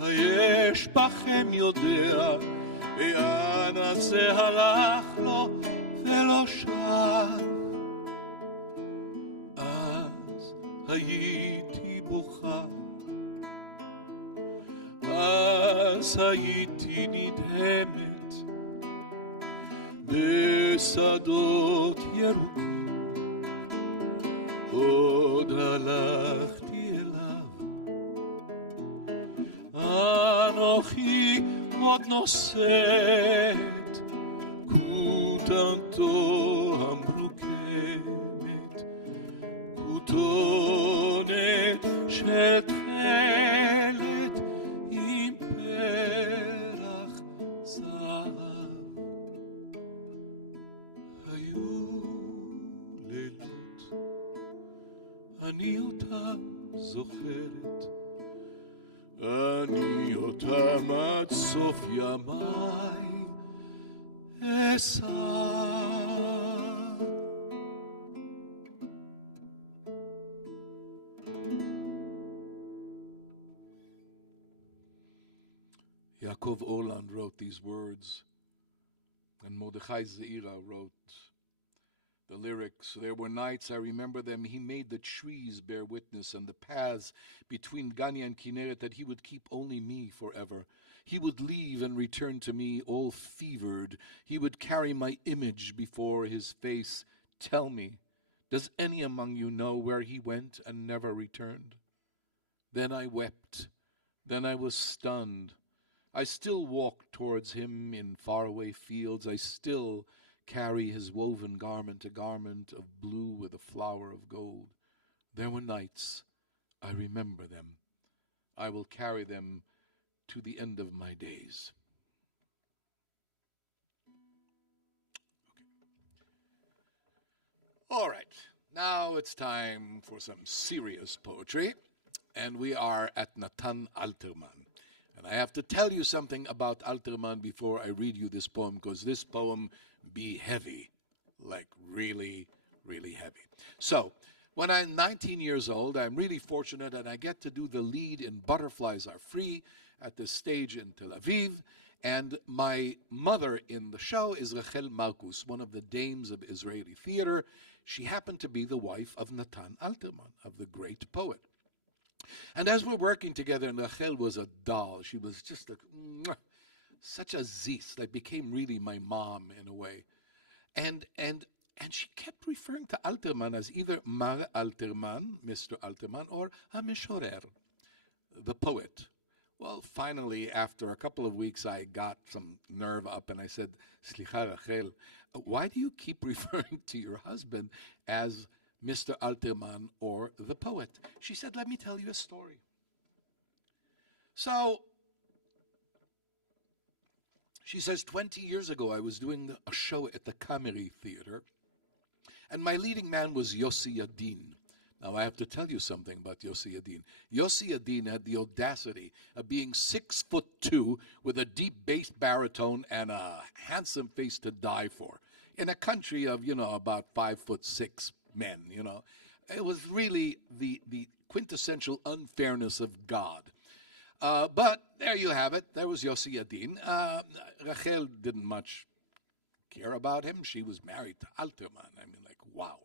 היש בכם יודע, לאן הזה הלך לו ולא שב. אז הייתי בוכה, אז הייתי נדהמת, בשדות ירוקים עוד הלכתי אליו, אנוכי עוד נושאת כותנתו המרוקמת, כותונת של תכלת עם פרח זהב. היו לילות אני אותם זוכרת, אני אותם עד סוף ימיי אשא. Yaakov Orland wrote these words, and Mordechai Zeira wrote the lyrics. There were nights, I remember them, he made the trees bear witness and the paths between Ganya and Kinneret that he would keep only me forever. He would leave and return to me all fevered. He would carry my image before his face. Tell me, does any among you know where he went and never returned? Then I wept. Then I was stunned. I still walk towards him in faraway fields. I still carry his woven garment, a garment of blue with a flower of gold. There were nights, I remember them. I will carry them to the end of my days. Okay. All right, now it's time for some serious poetry, and we are at Natan Alterman. And I have to tell you something about Alterman before I read you this poem, because this poem be heavy, like really, really heavy. So, when I'm 19 years old, I'm really fortunate and I get to do the lead in Butterflies Are Free at this stage in Tel Aviv. And my mother in the show is Rachel Malkus, one of the dames of Israeli theater. She happened to be the wife of Natan Alterman, of the great poet. And as we're working together, and Rachel was a doll, she was just like, such a zis, like became really my mom in a way. And she kept referring to Alterman as either Mar Alterman, Mr. Alterman, or HaMeshorer, the poet, Well, finally, after a couple of weeks, I got some nerve up and I said, Slicha Rachel, why do you keep referring to your husband as Mr. Alterman or the poet? She said, let me tell you a story. So she says, 20 years ago, I was doing a show at the Kameri Theater, and my leading man was Yossi Yadin. Now, I have to tell you something about Yossi Yadin. Yossi Yadin had the audacity of being 6'2" with a deep bass baritone and a handsome face to die for in a country of, about 5'6" men, It was really the quintessential unfairness of God. But there you have it. There was Yossi Yadin. Rachel didn't much care about him. She was married to Alterman. I mean, like, wow.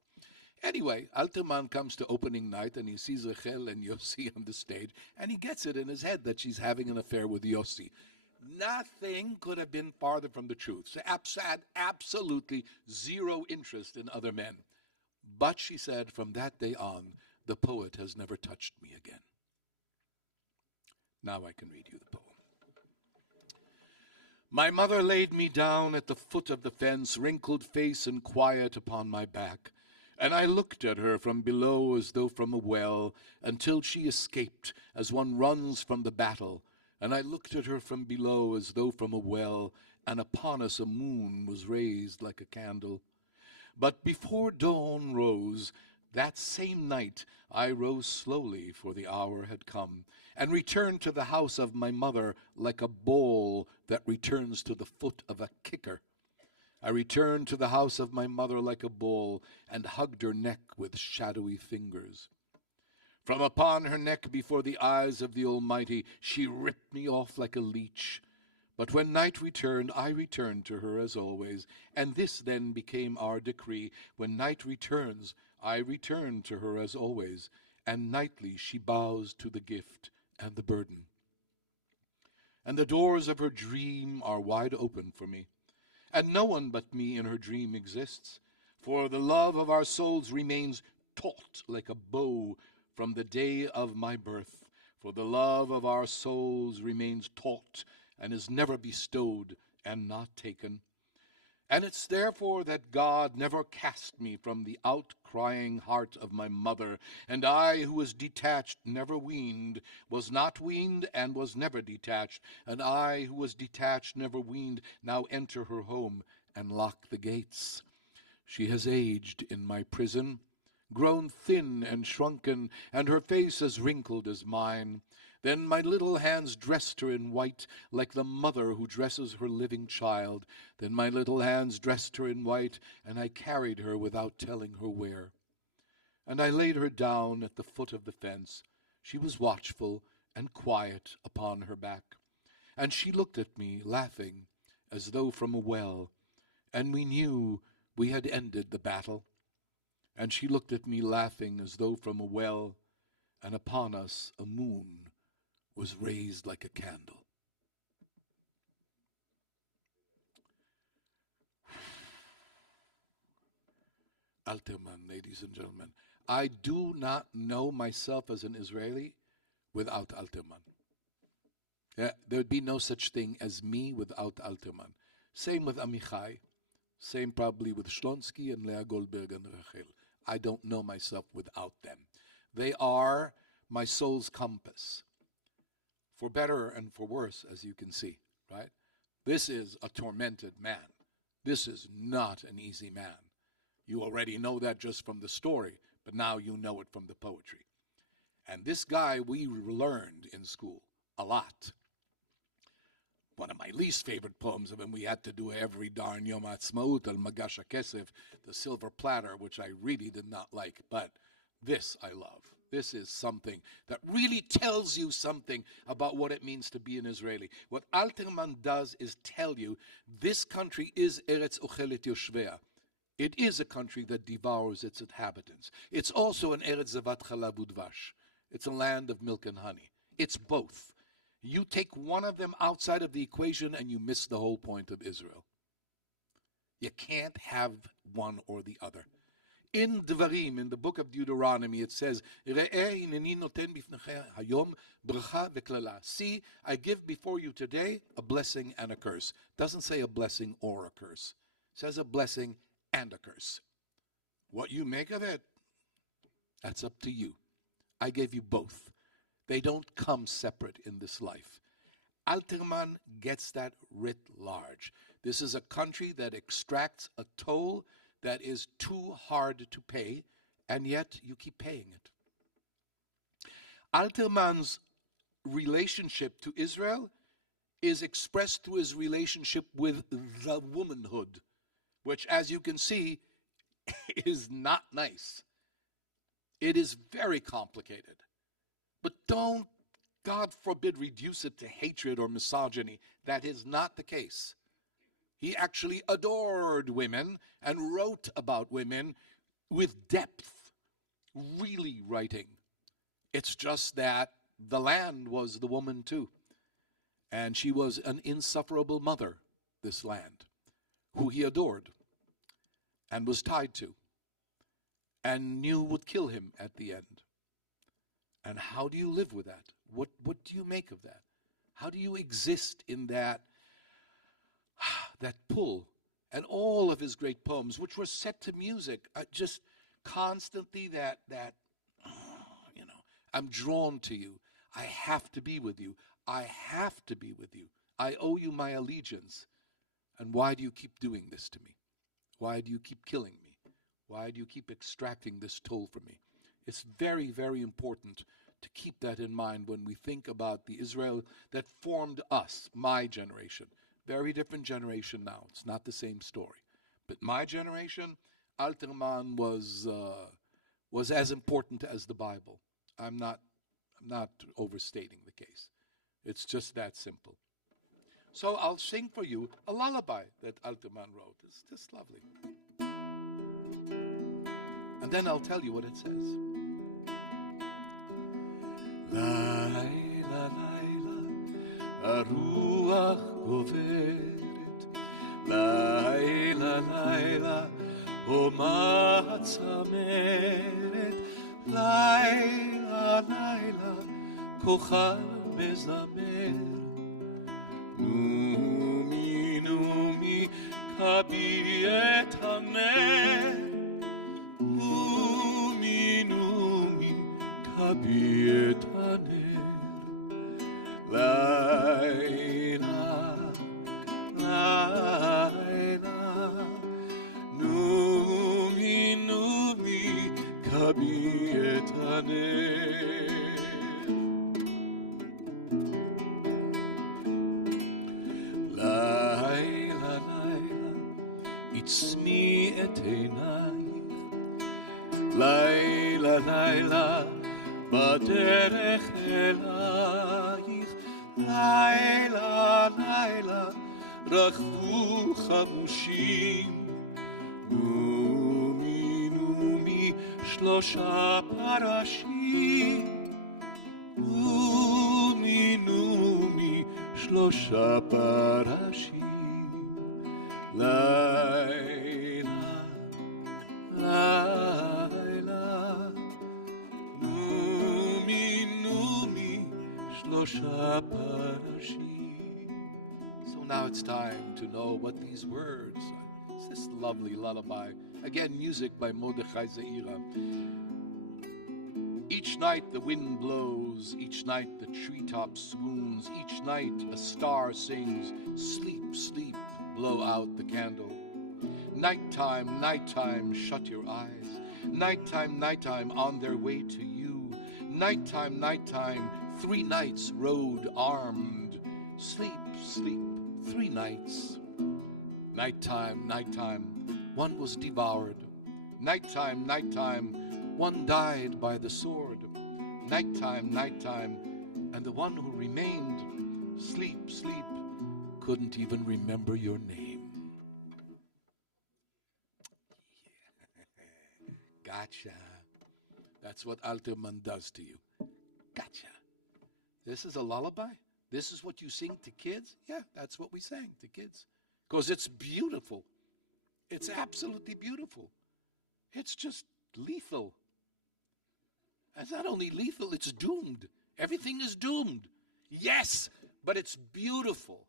Anyway, Alterman comes to opening night and he sees Rachel and Yossi on the stage, and he gets it in his head that she's having an affair with Yossi. Nothing could have been farther from the truth. She had absolutely zero interest in other men. But she said, from that day on, the poet has never touched me again. Now I can read you the poem. My mother laid me down at the foot of the fence, wrinkled face and quiet upon my back. And I looked at her from below as though from a well, until she escaped, as one runs from the battle. And I looked at her from below as though from a well, and upon us a moon was raised like a candle. But before dawn rose, that same night I rose slowly, for the hour had come, and returned to the house of my mother like a ball that returns to the foot of a kicker. I returned to the house of my mother like a bull, and hugged her neck with shadowy fingers. From upon her neck before the eyes of the Almighty, she ripped me off like a leech. But when night returned, I returned to her as always, and this then became our decree. When night returns, I return to her as always, and nightly she bows to the gift and the burden. And the doors of her dream are wide open for me. And no one but me in her dream exists, for the love of our souls remains taut like a bow from the day of my birth, for the love of our souls remains taut and is never bestowed and not taken. And it's therefore that God never cast me from the outcrying heart of my mother, and I, who was detached, never weaned, was not weaned, and was never detached, and I, who was detached, never weaned, now enter her home and lock the gates. She has aged in my prison, grown thin and shrunken, and her face as wrinkled as mine. Then my little hands dressed her in white, like the mother who dresses her living child. Then my little hands dressed her in white, and I carried her without telling her where. And I laid her down at the foot of the fence. She was watchful and quiet upon her back. And she looked at me, laughing, as though from a well. And we knew we had ended the battle. And she looked at me, laughing, as though from a well, and upon us a moon was raised like a candle. Alterman, ladies and gentlemen, I do not know myself as an Israeli without Alterman. Yeah, there would be no such thing as me without Alterman. Same with Amichai. Same probably with Shlonsky and Leah Goldberg and Rachel. I don't know myself without them. They are my soul's compass, for better and for worse, as you can see, right? This is a tormented man. This is not an easy man. You already know that just from the story, but now you know it from the poetry. And this guy we learned in school a lot. One of my least favorite poems of him, we had to do every darn Yom Ha'atzmaut, Al Magash HaKesef, the silver platter, which I really did not like, but this I love. This is something that really tells you something about what it means to be an Israeli. What Alterman does is tell you this country is Eretz Ochelet Yoshvea. It is a country that devours its inhabitants. It's also an Eretz Zavat Chalav Udvash. It's a land of milk and honey. It's both. You take one of them outside of the equation and you miss the whole point of Israel. You can't have one or the other. In Devarim, in the book of Deuteronomy, it says, "Re'eh hineni noten bifnecha hayom bracha veklala." See, I give before you today a blessing and a curse. Doesn't say a blessing or a curse. It says a blessing and a curse. What you make of it, that's up to you. I gave you both. They don't come separate in this life. Alterman gets that writ large. This is a country that extracts a toll that is too hard to pay, and yet you keep paying it. Alterman's relationship to Israel is expressed through his relationship with the womanhood, which, as you can see, is not nice. It is very complicated. But don't, God forbid, reduce it to hatred or misogyny. That is not the case. He actually adored women and wrote about women with depth, really writing. It's just that the land was the woman too. And she was an insufferable mother, this land, who he adored and was tied to and knew would kill him at the end. And how do you live with that? What do you make of that? How do you exist in that pull? And all of his great poems, which were set to music, just constantly that I'm drawn to you. I have to be with you. I have to be with you. I owe you my allegiance. And why do you keep doing this to me? Why do you keep killing me? Why do you keep extracting this toll from me? It's very, very important to keep that in mind when we think about the Israel that formed us, my generation. Very different generation now. It's not the same story. But my generation, Alterman was as important as the Bible. I'm not overstating the case. It's just that simple. So I'll sing for you a lullaby that Alterman wrote. It's just lovely. And then I'll tell you what it says. Laila, Laila, Aruach goveret. Laila, Laila, Oma tzameret. Laila, Laila, kochal mezamer. Numi, numi, kabi et haner. Numi, numi, kabi et haner. Laila, Laila, numi, numi, kabi et haner. Laila, Laila, itzmi et einayich. Laila, Laila, baderech elayich. Laila, Laila, rachvu chamushim. Numi, numi, shlosha parashim. Numi, numi, shlosha parashim. Laila, Laila, numi, numi, shlosha parashim. So now it's time to know what these words are. It's this lovely lullaby. Again, music by Mordechai Zeira. Each night the wind blows, each night the treetop swoons, each night a star sings, sleep, sleep, blow out the candle. Nighttime, nighttime, shut your eyes. Nighttime, nighttime, on their way to you. Nighttime, nighttime, 3 nights rode armed. Sleep, sleep, 3 nights. Nighttime, nighttime, one was devoured. Nighttime, nighttime, one died by the sword. Nighttime, nighttime, and the one who remained, sleep, sleep, couldn't even remember your name. Gotcha. That's what Alterman does to you. Gotcha. This is a lullaby? This is what you sing to kids? Yeah, that's what we sang to kids. Because it's beautiful. It's absolutely beautiful. It's just lethal. It's not only lethal, it's doomed. Everything is doomed. Yes, but it's beautiful.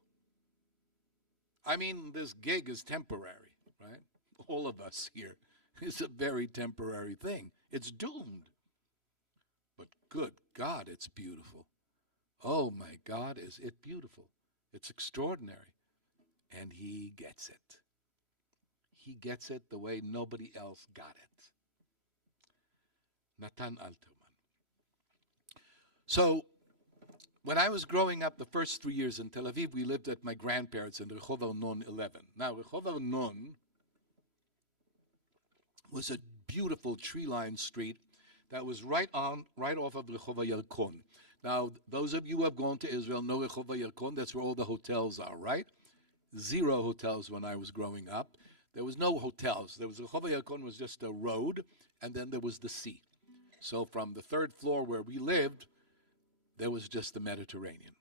I mean, this gig is temporary, right? All of us here. It's a very temporary thing. It's doomed. But good God, it's beautiful. Oh my God, is it beautiful? It's extraordinary. And he gets it. He gets it the way nobody else got it. Natan Alterman. So, when I was growing up the first 3 years in Tel Aviv, we lived at my grandparents in Rehov Arnon 11. Now, Rehov Arnon was a beautiful tree-lined street that was right off of Rehov Yarkon. Now, those of you who have gone to Israel know Rehov Yarkon. That's where all the hotels are, right? 0 hotels when I was growing up. There was no hotels. There was Rehov Yarkon was just a road, and then there was the sea. So from the 3rd floor where we lived, there was just the Mediterranean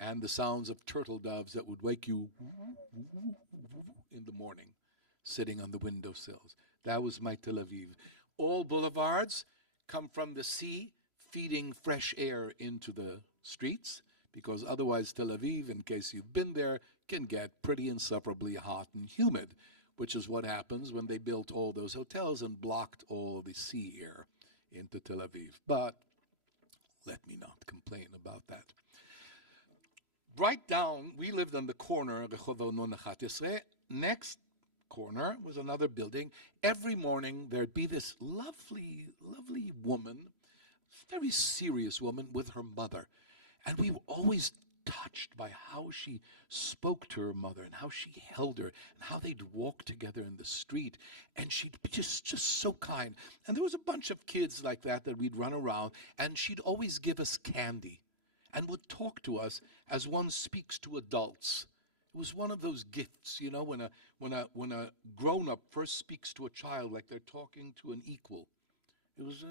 and the sounds of turtle doves that would wake you in the morning, sitting on the windowsills. That was my Tel Aviv. All boulevards come from the sea, feeding fresh air into the streets, because otherwise Tel Aviv, in case you've been there, can get pretty insufferably hot and humid, which is what happens when they built all those hotels and blocked all the sea air into Tel Aviv. But let me not complain about that. Right down, we lived on the corner, Rehov Arnon 11. Next corner was another building. Every morning there'd be this lovely, lovely woman, very serious woman with her mother. And we were always touched by how she spoke to her mother and how she held her and how they'd walk together in the street. And she'd be just so kind. And there was a bunch of kids like that we'd run around, and she'd always give us candy and would talk to us as one speaks to adults. It was one of those gifts, you know, when a grown-up first speaks to a child like they're talking to an equal. It was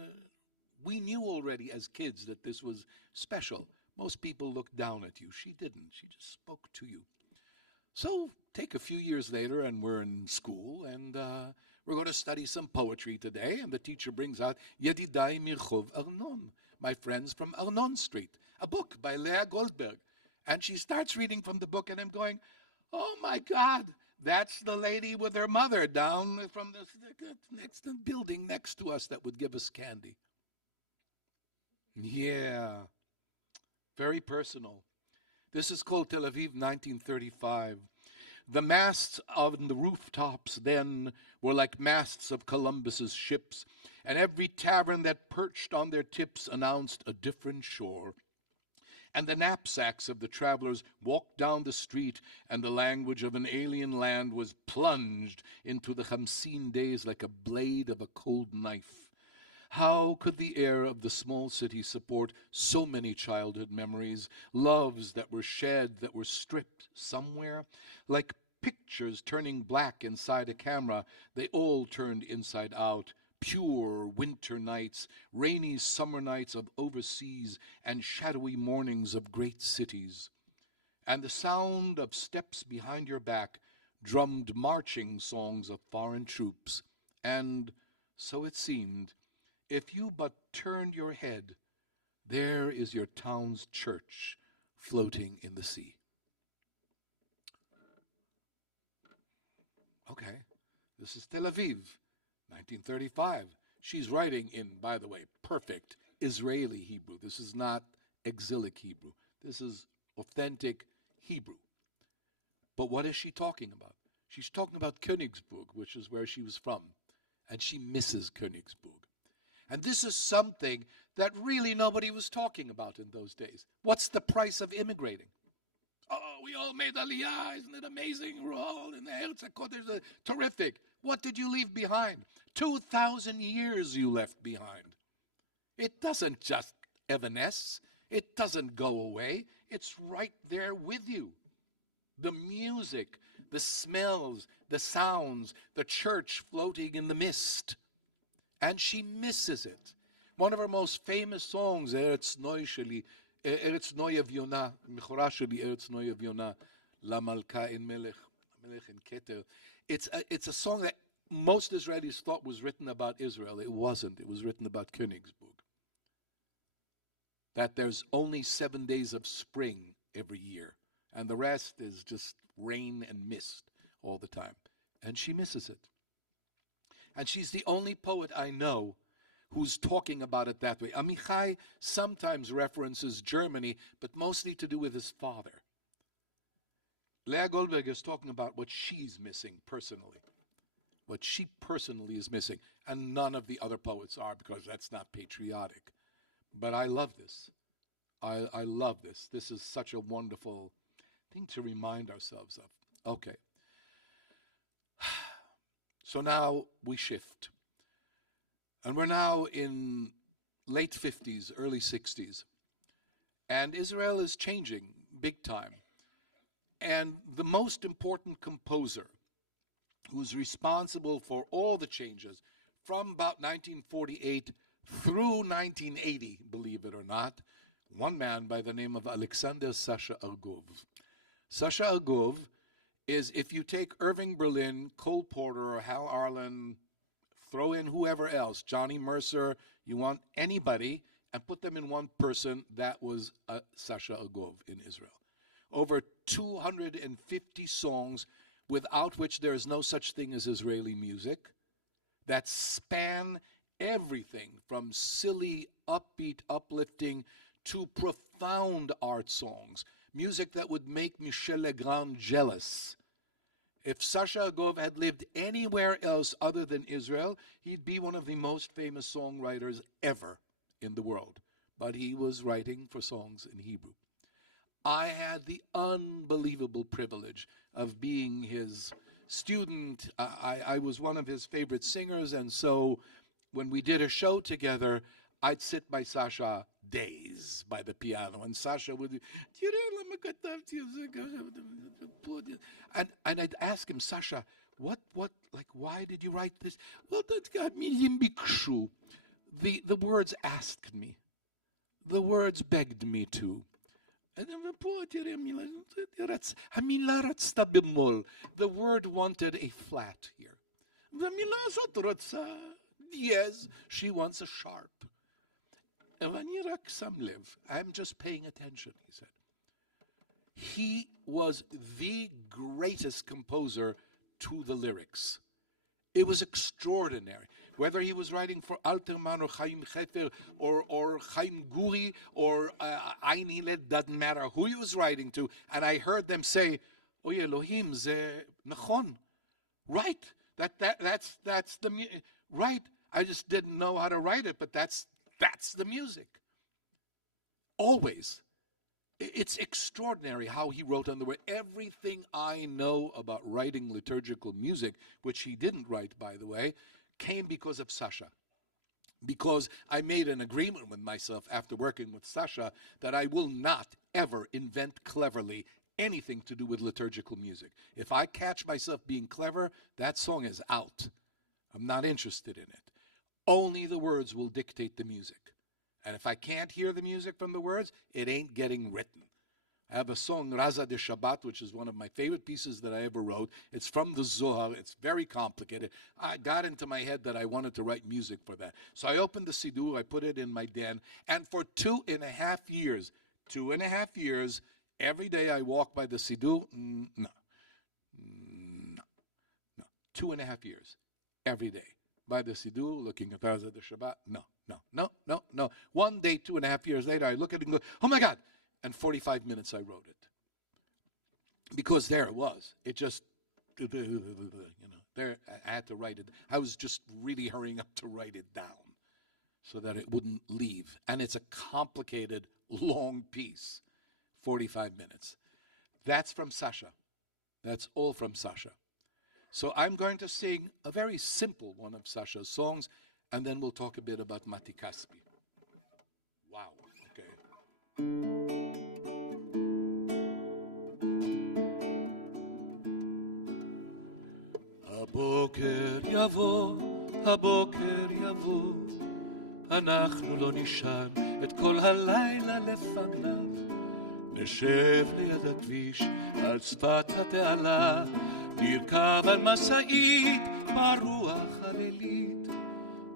we knew already as kids that this was special. Most people looked down at you. She didn't. She just spoke to you. So take a few years later, and we're in school, and we're going to study some poetry today, and the teacher brings out Yedidai Mirchov Arnon, my friends from Arnon Street, a book by Leah Goldberg. And she starts reading from the book, and I'm going, oh my God, that's the lady with her mother down from the next building next to us that would give us candy. Yeah, very personal. This is called Tel Aviv, 1935. The masts on the rooftops then were like masts of Columbus's ships, and every tavern that perched on their tips announced a different shore. And the knapsacks of the travelers walked down the street, and the language of an alien land was plunged into the Hamsin days like a blade of a cold knife. How could the air of the small city support so many childhood memories, loves that were shed, that were stripped somewhere? Like pictures turning black inside a camera, they all turned inside out. Pure winter nights, rainy summer nights of overseas, and shadowy mornings of great cities. And the sound of steps behind your back drummed marching songs of foreign troops. And, so it seemed, if you but turned your head, there is your town's church floating in the sea. Okay, this is Tel Aviv, 1935. She's writing in, by the way, perfect Israeli Hebrew. This is not exilic Hebrew. This is authentic Hebrew. But what is she talking about? She's talking about Königsburg, which is where she was from. And she misses Königsburg. And this is something that really nobody was talking about in those days. What's the price of immigrating? Oh, we all made Aliyah. Isn't it amazing? We're all in the Eretz HaKodesh. Terrific. What did you leave behind? 2,000 years you left behind. It doesn't just evanesce. It doesn't go away. It's right there with you. The music, the smells, the sounds, the church floating in the mist. And she misses it. One of her most famous songs, Eretz Noy Ev Yonah, Mechora Sheli Eretz Noy Ev Yonah, La Malka in Melech in Keter. It's a song that most Israelis thought was written about Israel. It wasn't. It was written about Königsburg. That there's only 7 days of spring every year, and the rest is just rain and mist all the time. And she misses it. And she's the only poet I know who's talking about it that way. Amichai sometimes references Germany, but mostly to do with his father. Leah Goldberg is talking about what she's missing personally, what she personally is missing, and none of the other poets are, because that's not patriotic. But I love this. I love this. This is such a wonderful thing to remind ourselves of. Okay. So now we shift. And we're now in late 50s, early 60s. And Israel is changing big time. And the most important composer who's responsible for all the changes from about 1948 through 1980, believe it or not, one man by the name of Alexander Sasha Argov. Sasha Argov is, if you take Irving Berlin, Cole Porter, or Hal Arlen, throw in whoever else, Johnny Mercer, you want anybody, and put them in one person, that was Sasha Argov in Israel. Over 250 songs without which there is no such thing as Israeli music, that span everything from silly, upbeat, uplifting to profound art songs, music that would make Michel Legrand jealous. If Sasha Argov had lived anywhere else other than Israel, he'd be one of the most famous songwriters ever in the world. But he was writing for songs in Hebrew. I had the unbelievable privilege of being his student. I was one of his favorite singers, and so when we did a show together, I'd sit by Sasha days by the piano, and Sasha would, and I'd ask him, Sasha, what, like, why did you write this? Well, the words asked me, the words begged me to. The word wanted a flat here. Yes, she wants a sharp. I'm just paying attention, he said. He was the greatest composer to the lyrics. It was extraordinary. Whether he was writing for Alterman or Chaim Chefer or Chaim Guri or Ein Hillel, doesn't matter who he was writing to. And I heard them say, "Oy Elohim, ze nachon." Right. That's the right. I just didn't know how to write it, but that's the music. Always. It's extraordinary how he wrote on the word. Everything I know about writing liturgical music, which he didn't write, by the way, came because of Sasha. Because I made an agreement with myself after working with Sasha that I will not ever invent cleverly anything to do with liturgical music. If I catch myself being clever, that song is out. I'm not interested in it. Only the words will dictate the music. And if I can't hear the music from the words, it ain't getting written. I have a song, Raza de Shabbat, which is one of my favorite pieces that I ever wrote. It's from the Zohar. It's very complicated. I got into my head that I wanted to write music for that. So I opened the Siddur, I put it in my den, and for 2.5 years, every day I walk by the Siddur, no. 2.5 years, every day. By the Siddur, looking at Raza de Shabbat, no. 1 day, 2.5 years later, I look at it and go, oh my God. And 45 minutes I wrote it. Because there it was. It just, there I had to write it. I was just really hurrying up to write it down so that it wouldn't leave. And it's a complicated, long piece, 45 minutes. That's from Sasha. That's all from Sasha. So I'm going to sing a very simple one of Sasha's songs, and then we'll talk a bit about Mati Kaspi. Wow, okay. הבוקר יבוא, אנחנו לא נשן את כל הלילה לפניו. נשב ליד הכביש על שפת התעלה, נרכב על משאית ברוח הלילית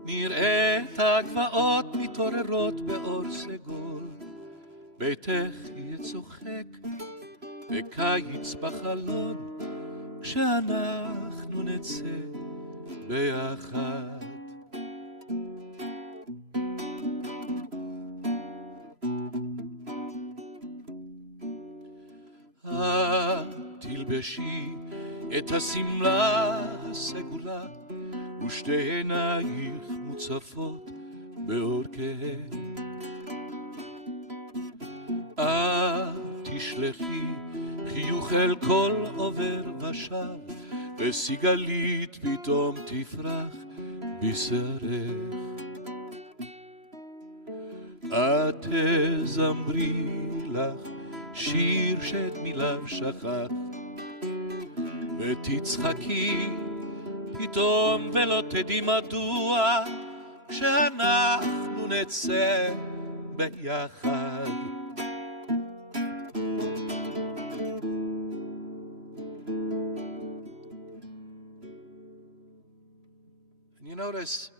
נראה את הגבעות מתעוררות באור סגול. ביתך יהיה צוחק בקיץ בחלון כשאנחנו נצא ביחד. תלבשי את השמלה הסגולה ושתי עינייך מוצפות באור כהה. תשלחי חיוך אל כל עובר ושב וסיגלית פתאום תפרח בשרך. את תזמרי לך שיר שאת מיליו שכח ותצחקי פתאום ולא תדעי מדוע כשאנחנו נצא ביחד. And you notice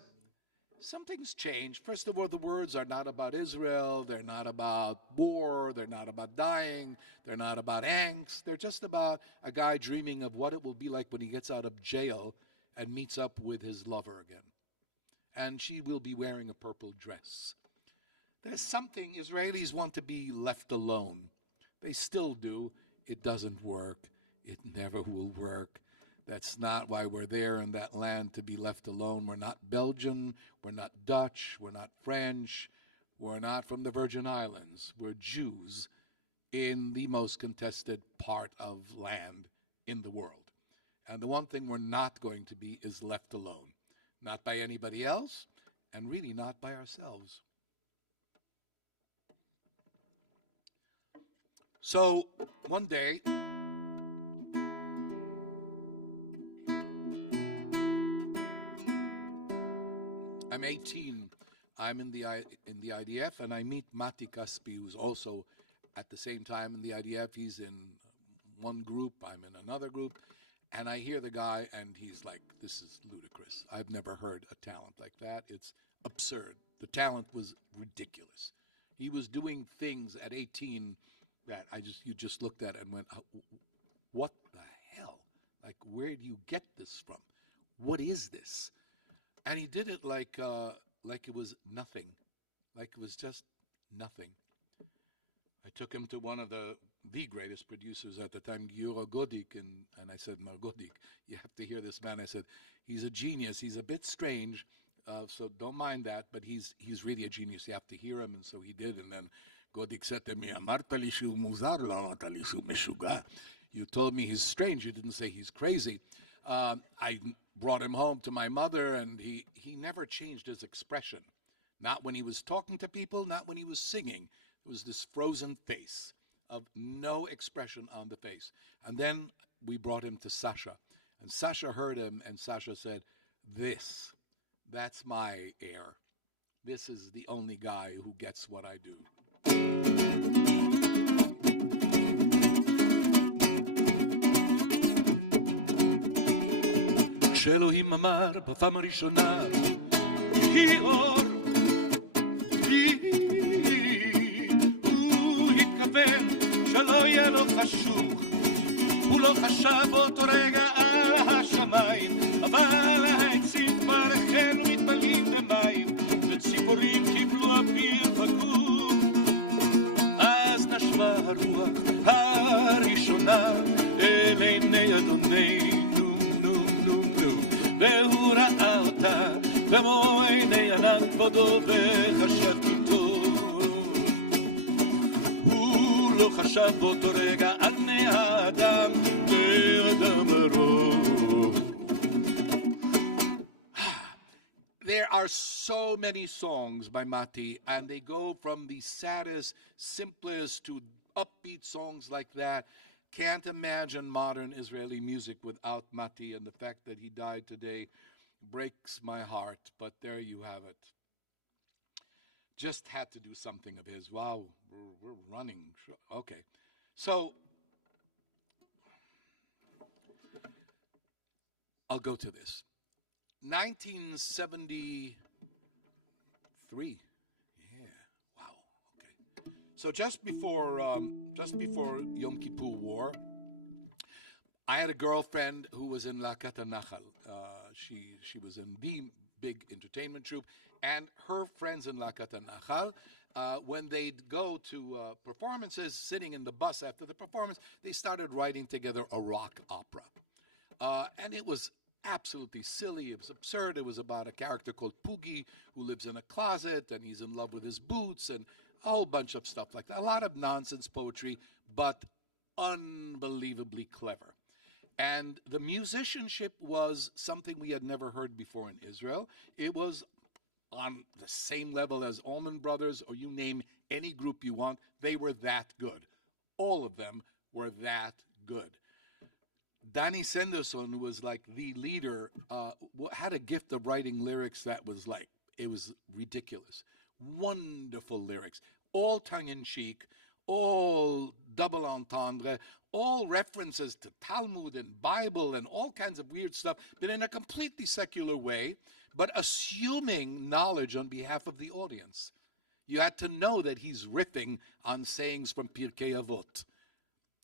something's changed. First of all, the words are not about Israel, they're not about war, they're not about dying, they're not about angst. They're just about a guy dreaming of what it will be like when he gets out of jail and meets up with his lover again. And she will be wearing a purple dress. There's something, Israelis want to be left alone. They still do. It doesn't work. It never will work. That's not why we're there in that land, to be left alone. We're not Belgian, we're not Dutch, we're not French, we're not from the Virgin Islands. We're Jews in the most contested part of land in the world. And the one thing we're not going to be is left alone. Not by anybody else, and really not by ourselves. So, one day, I'm 18. I'm in the IDF, and I meet Mati Kaspi, who's also at the same time in the IDF. He's in one group, I'm in another group, and I hear the guy, and he's like, "This is ludicrous. I've never heard a talent like that. It's absurd." The talent was ridiculous. He was doing things at 18 that you just looked at and went, "What the hell? Like, where do you get this from? What is this?" And he did it like it was nothing, like it was just nothing. I took him to one of the greatest producers at the time, Giora Godik, and I said, "Mar Godik, you have to hear this man." I said, "He's a genius. He's a bit strange, so don't mind that, but he's really a genius. You have to hear him." And so he did. And then Godik said to me, "אמרת לי שהוא מוזר, לא אמרת לי שהוא משוגע." You told me he's strange. You didn't say he's crazy. I brought him home to my mother, and he never changed his expression. Not when he was talking to people, not when he was singing. It was this frozen face of no expression on the face. And then we brought him to Sasha. And Sasha heard him, and Sasha said, that's my heir. This is the only guy who gets what I do. כשאלוהים אמר בפעם הראשונה, היא אור, הוא התכוון שלא יהיה לו חשוך. הוא לא חשב באותו רגע על השמיים, אבל העצים כבר החלו מתמלאים במים, וציפורים קיבלו אוויר פגור. אז נשבה הרוח הראשונה אל עיני אדוננו, והוא ראה אותה במו עיני ענן כבודו וחשב איתו. הוא לא חשב באותו רגע על בני האדם ואדם הרוב. There are so many songs by Mati, and they go from the saddest, simplest to upbeat songs like that. Can't imagine modern Israeli music without Mati, and the fact that he died today breaks my heart, but there you have it. Just had to do something of his. Wow, we're running. Okay. So, I'll go to this. 1973. Yeah. Wow. Okay. So just before Yom Kippur War, I had a girlfriend who was in La Catanachal. She was in the big entertainment troupe, and her friends in La Catanachal, when they'd go to performances, sitting in the bus after the performance, they started writing together a rock opera. And it was absolutely silly. It was absurd. It was about a character called Poogie who lives in a closet and he's in love with his boots and a whole bunch of stuff like that. A lot of nonsense poetry, but unbelievably clever. And the musicianship was something we had never heard before in Israel. It was on the same level as Allman Brothers, or you name any group you want. They were that good. All of them were that good. Danny Sanderson, who was like the leader, had a gift of writing lyrics that was like, it was ridiculous. Wonderful lyrics, all tongue-in-cheek, all double entendre, all references to Talmud and Bible and all kinds of weird stuff, but in a completely secular way, but assuming knowledge on behalf of the audience. You had to know that he's riffing on sayings from Pirkei Avot.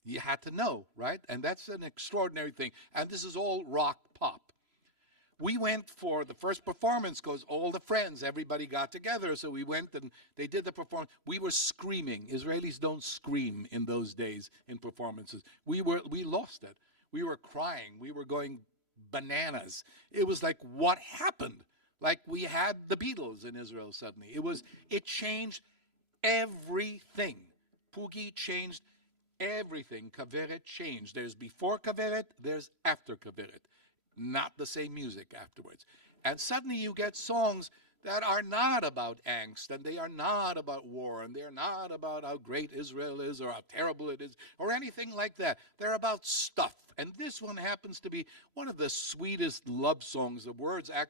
You had to know, right? And that's an extraordinary thing. And this is all rock pop. We went for the first performance because all the friends, everybody got together. So we went and they did the performance. We were screaming. Israelis don't scream in those days in performances. We lost it. We were crying. We were going bananas. It was like, what happened? Like we had the Beatles in Israel suddenly. It changed everything. Poogie changed everything. Kaveret changed. There's before Kaveret, there's after Kaveret. Not the same music afterwards. And suddenly you get songs that are not about angst, and they are not about war, and they're not about how great Israel is or how terrible it is or anything like that. They're about stuff. And this one happens to be one of the sweetest love songs. The words are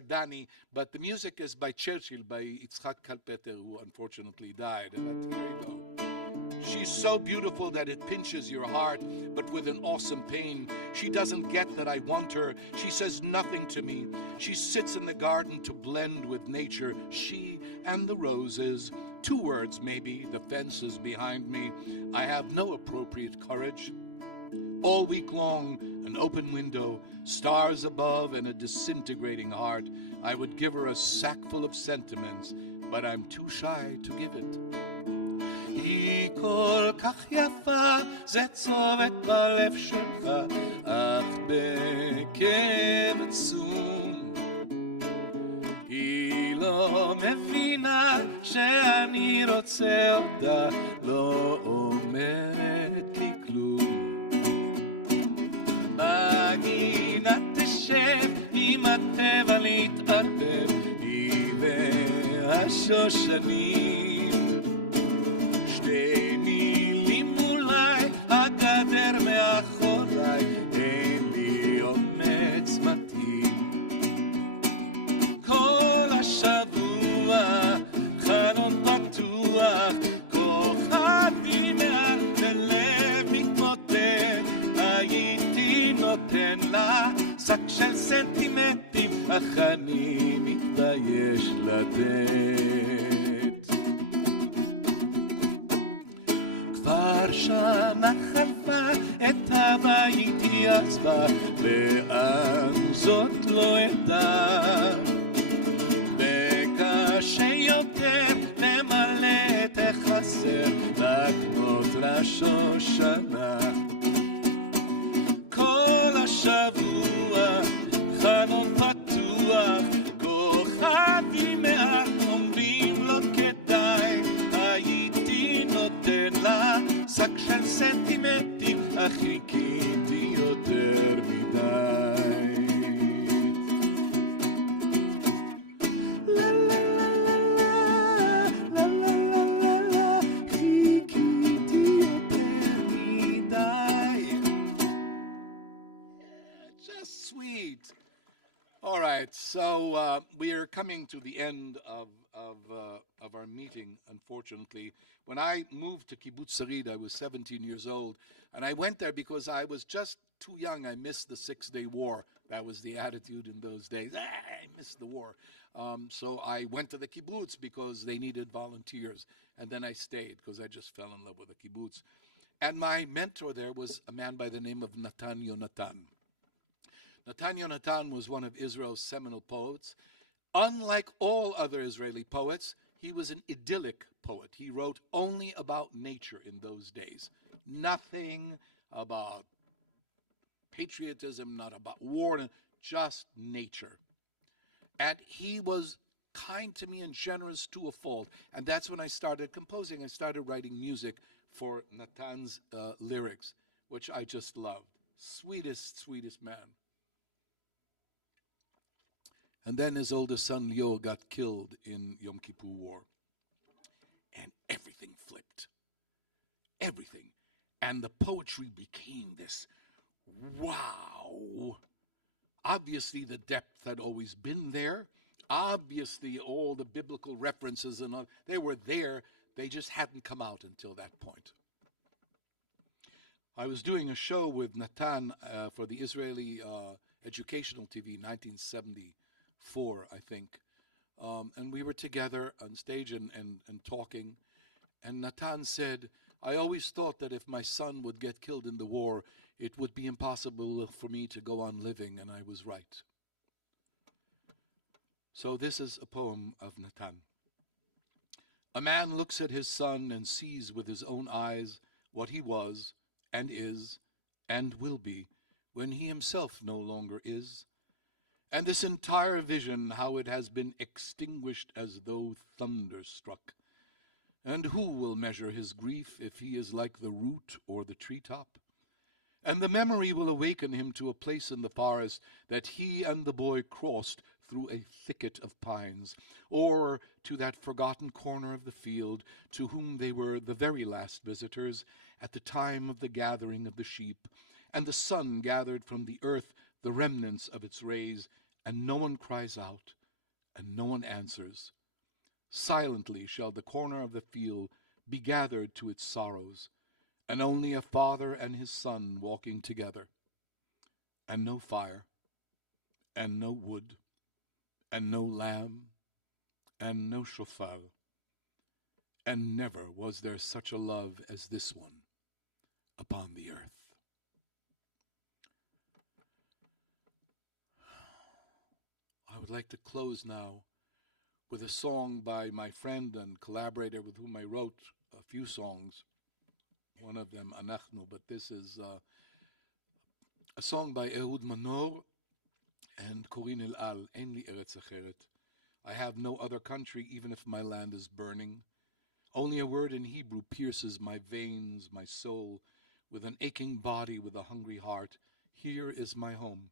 Dani, but the music is by Churchill, by Yitzhak Kalpeter, who unfortunately died. And here you go. She's so beautiful that it pinches your heart, but with an awesome pain. She doesn't get that I want her. She says nothing to me. She sits in the garden to blend with nature. She and the roses. 2 words maybe, the fences behind me. I have no appropriate courage. All week long, an open window, stars above, and a disintegrating heart. I would give her a sack full of sentiments, but I'm too shy to give it. היא כל כך יפה, זה צובט בלב שלך, אך בכאב עצום. היא לא מבינה שאני רוצה אותה, לא אומרת לי כלום. בגינה תשב עם הטבע להתערבב, היא והשושנים. שתי מילים אולי, הגדר מאחוריי, אין לי אומץ מתאים. כל השבוע חלון פתוח, כוכבים מעל ולב מתמוטט, הייתי נותן לה שק של סנטימנטים, אך אני מתבייש לתת. כבר שנה חלפה, את הבית היא עזבה, לאן זאת לא ידעה. וקשה יותר למלא את החסר, לקנות לשושנה. כל השבוע חלון פתוח, כוכבים מעט אומרים לא כדאי, הייתי נותן לה שק של סנטימנטים, אך חיכיתי יותר מדי. לה לה לה לה לה לה לה לה לה, חיכיתי יותר מדי. Just sweet. All right, so we are coming to the end of our meeting. Unfortunately, when I moved to Kibbutz Sarid, I was 17 years old, and I went there because I was just too young. I missed the Six-Day War. That was the attitude in those days. I missed the war, so I went to the kibbutz because they needed volunteers, and then I stayed because I just fell in love with the kibbutz. And my mentor there was a man by the name of Natan Yonatan. Natan Yonatan was one of Israel's seminal poets. Unlike all other Israeli poets, he was an idyllic poet. He wrote only about nature in those days. Nothing about patriotism, not about war, just nature. And he was kind to me and generous to a fault. And that's when I started composing. I started writing music for Natan's lyrics, which I just loved. Sweetest, sweetest man. And then his oldest son, Leo, got killed in Yom Kippur War. And everything flipped. Everything. And the poetry became this wow. Obviously, the depth had always been there. Obviously, all the biblical references and all, they were there. They just hadn't come out until that point. I was doing a show with Natan for the Israeli educational TV, 1974, I think. And we were together on stage and talking. And Natan said, I always thought that if my son would get killed in the war, it would be impossible for me to go on living, and I was right. So this is a poem of Natan. A man looks at his son and sees with his own eyes what he was and is and will be when he himself no longer is. And this entire vision, how it has been extinguished as though thunder struck. And who will measure his grief if he is like the root or the treetop? And the memory will awaken him to a place in the forest that he and the boy crossed through a thicket of pines, or to that forgotten corner of the field to whom they were the very last visitors at the time of the gathering of the sheep, and the sun gathered from the earth the remnants of its rays, and no one cries out, and no one answers. Silently shall the corner of the field be gathered to its sorrows, and only a father and his son walking together, and no fire, and no wood, and no lamb, and no shofar, and never was there such a love as this one upon the earth. I would like to close now with a song by my friend and collaborator with whom I wrote a few songs. One of them, Anachnu, but this is a song by Ehud Manor and Corinne El Al, Ein li eretz acheret. I have no other country, even if my land is burning. Only a word in Hebrew pierces my veins, my soul, with an aching body, with a hungry heart. Here is my home.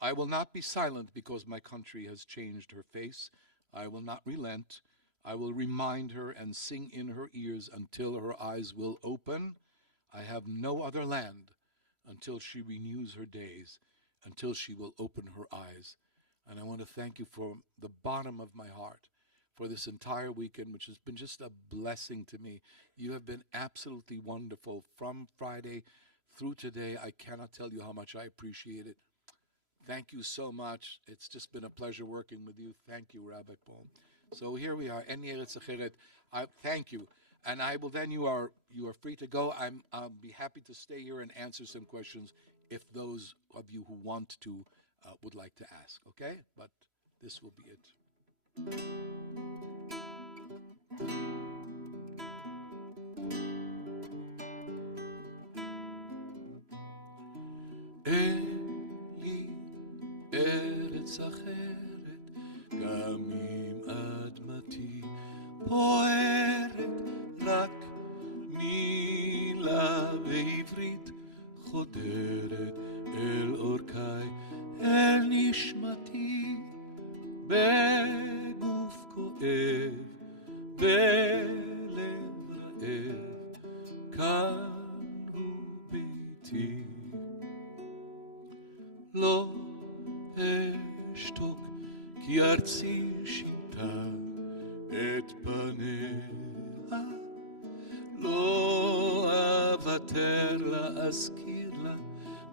I will not be silent because my country has changed her face. I will not relent. I will remind her and sing in her ears until her eyes will open. I have no other land until she renews her days, until she will open her eyes. And I want to thank you from the bottom of my heart for this entire weekend, which has been just a blessing to me. You have been absolutely wonderful from Friday through today. I cannot tell you how much I appreciate it. Thank you so much. It's just been a pleasure working with you. Thank you, Rabbi Paul. So here we are. Ein eretz acheret. Thank you. And I will then, you are free to go. I'll be happy to stay here and answer some questions if those of you who want to would like to ask. Okay? But this will be it. ארץ אחרת, גם אם אדמתי בוערת, רק מילה בעברית חודרת אל אורכי, אל נשמתי, בגוף כואב, בלב רעב, כאן הוא ביתי. לא כי ארצי שיטה את פניה, לא אוותר להזכיר לה,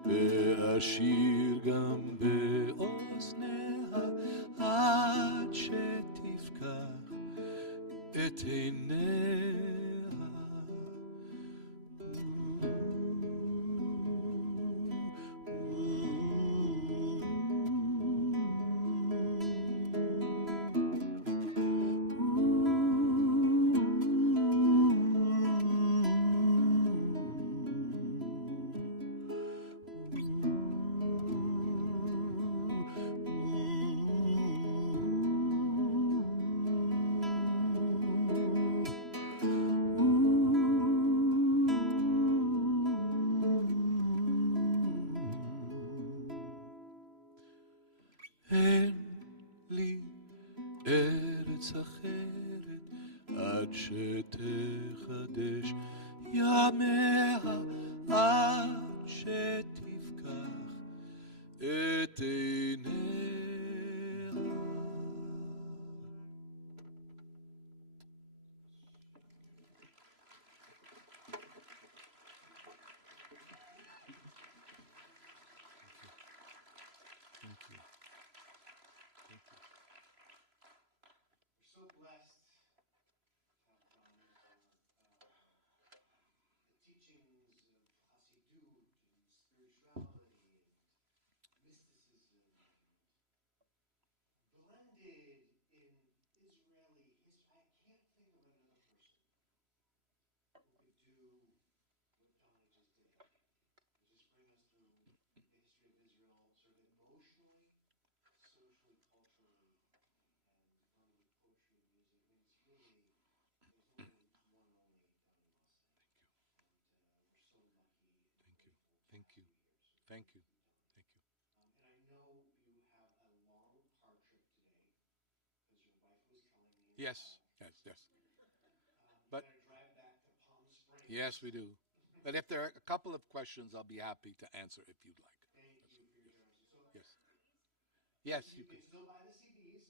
ואשיר גם באוזניה, עד שתפקח את עיניה. אין לי ארץ אחרת עד שתחדש ימיה, עד שתפקח את עיניה. We're so blessed to have Donnie for the teachings of Hasidut and spirituality and mysticism blended in Israeli history. I can't think of another person who could do what Donnie just did. Just bring us through the history of Israel, sort of emotionally, socially, culturally, and blended with poetry and music. I mean, it's really, there's only one and only Donnie Maseng. And we're so lucky and grateful to Thank you. have you here. So Thank you. Donnie. Thank you. And I know you have a long car trip today because your wife was telling me. Yes, yes, yes. But But- you got to drive back to Palm Springs. Yes, we do. But if there are a couple of questions, I'll be happy to answer if you'd like. Thank you for your generosity. So Yes. Yes, you you can. can still buy the CDs.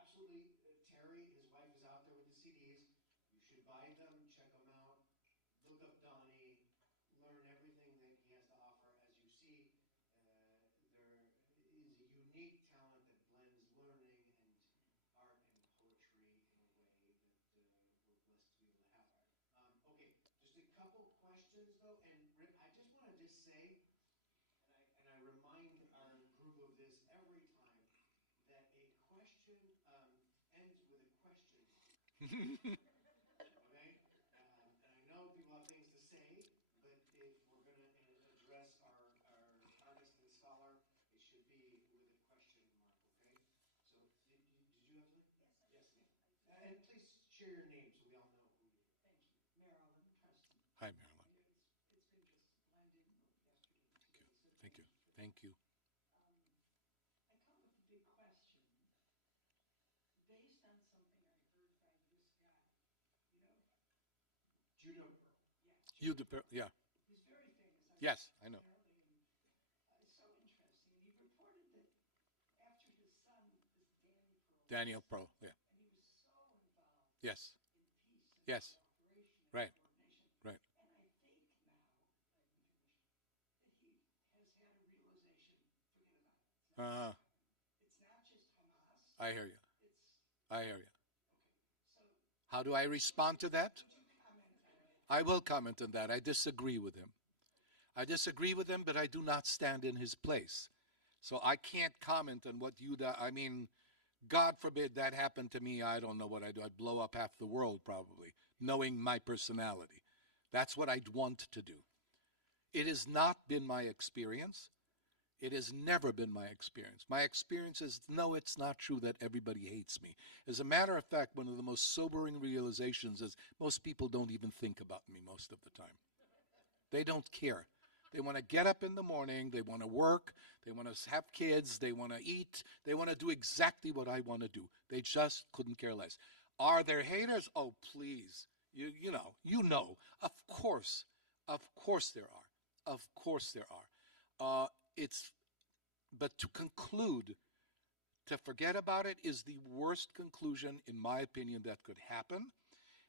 Absolutely, Terry, his wife, is out there with the CDs. You should buy them, check them out, look up Donnie, learn everything that he has to offer. As you see, there is a unique talent that blends learning and art and poetry in a way that we're blessed to be able to have. Okay, just a couple questions though, and Rick, I just want to just say, and I remind our group of this every time, that a question ends with a question mark. Okay? And I know people have things to say, but if we're going to address our artist and scholar, it should be with a question mark, okay? So, did you have something? Yes, ma'am. And please share your name so we all know who you are. Thank you. Marilyn Preston. Hi, Marilyn. It's been just splendid both yesterday and today, so Thank you. for Thank you. I come with a big question based on something I heard by this guy. You know? Judo Pearl. Yeah. Yeah. He's very famous. Yes, I know. Apparently, and it's so interesting. And he reported that after his son, this Daniel Pro. Yeah. and he was so involved Yes. in peace and Yes. cooperation and Right. coordination. Right. And I think now, I haven't finished, that he has had a realization, forget about it. It's not just Hamas. I hear you. I hear you. Okay, so How do I respond to that? would you comment on it? I will comment on that. I disagree with him. I disagree with him, but I do not stand in his place. So I can't comment on what you do. I mean, God forbid that happened to me. I don't know what I'd do. I'd blow up half the world probably, knowing my personality. That's what I'd want to do. It has not been my experience. It has never been my experience. My experience is, no, it's not true that everybody hates me. As a matter of fact, one of the most sobering realizations is most people don't even think about me most of the time. They don't care. They want to get up in the morning, they want to work, they want to have kids, they want to eat, they want to do exactly what I want to do. They just couldn't care less. Are there haters? Oh, please. You know. Of course there are. Of course there are. But to conclude to forget about it is the worst conclusion, in my opinion, that could happen.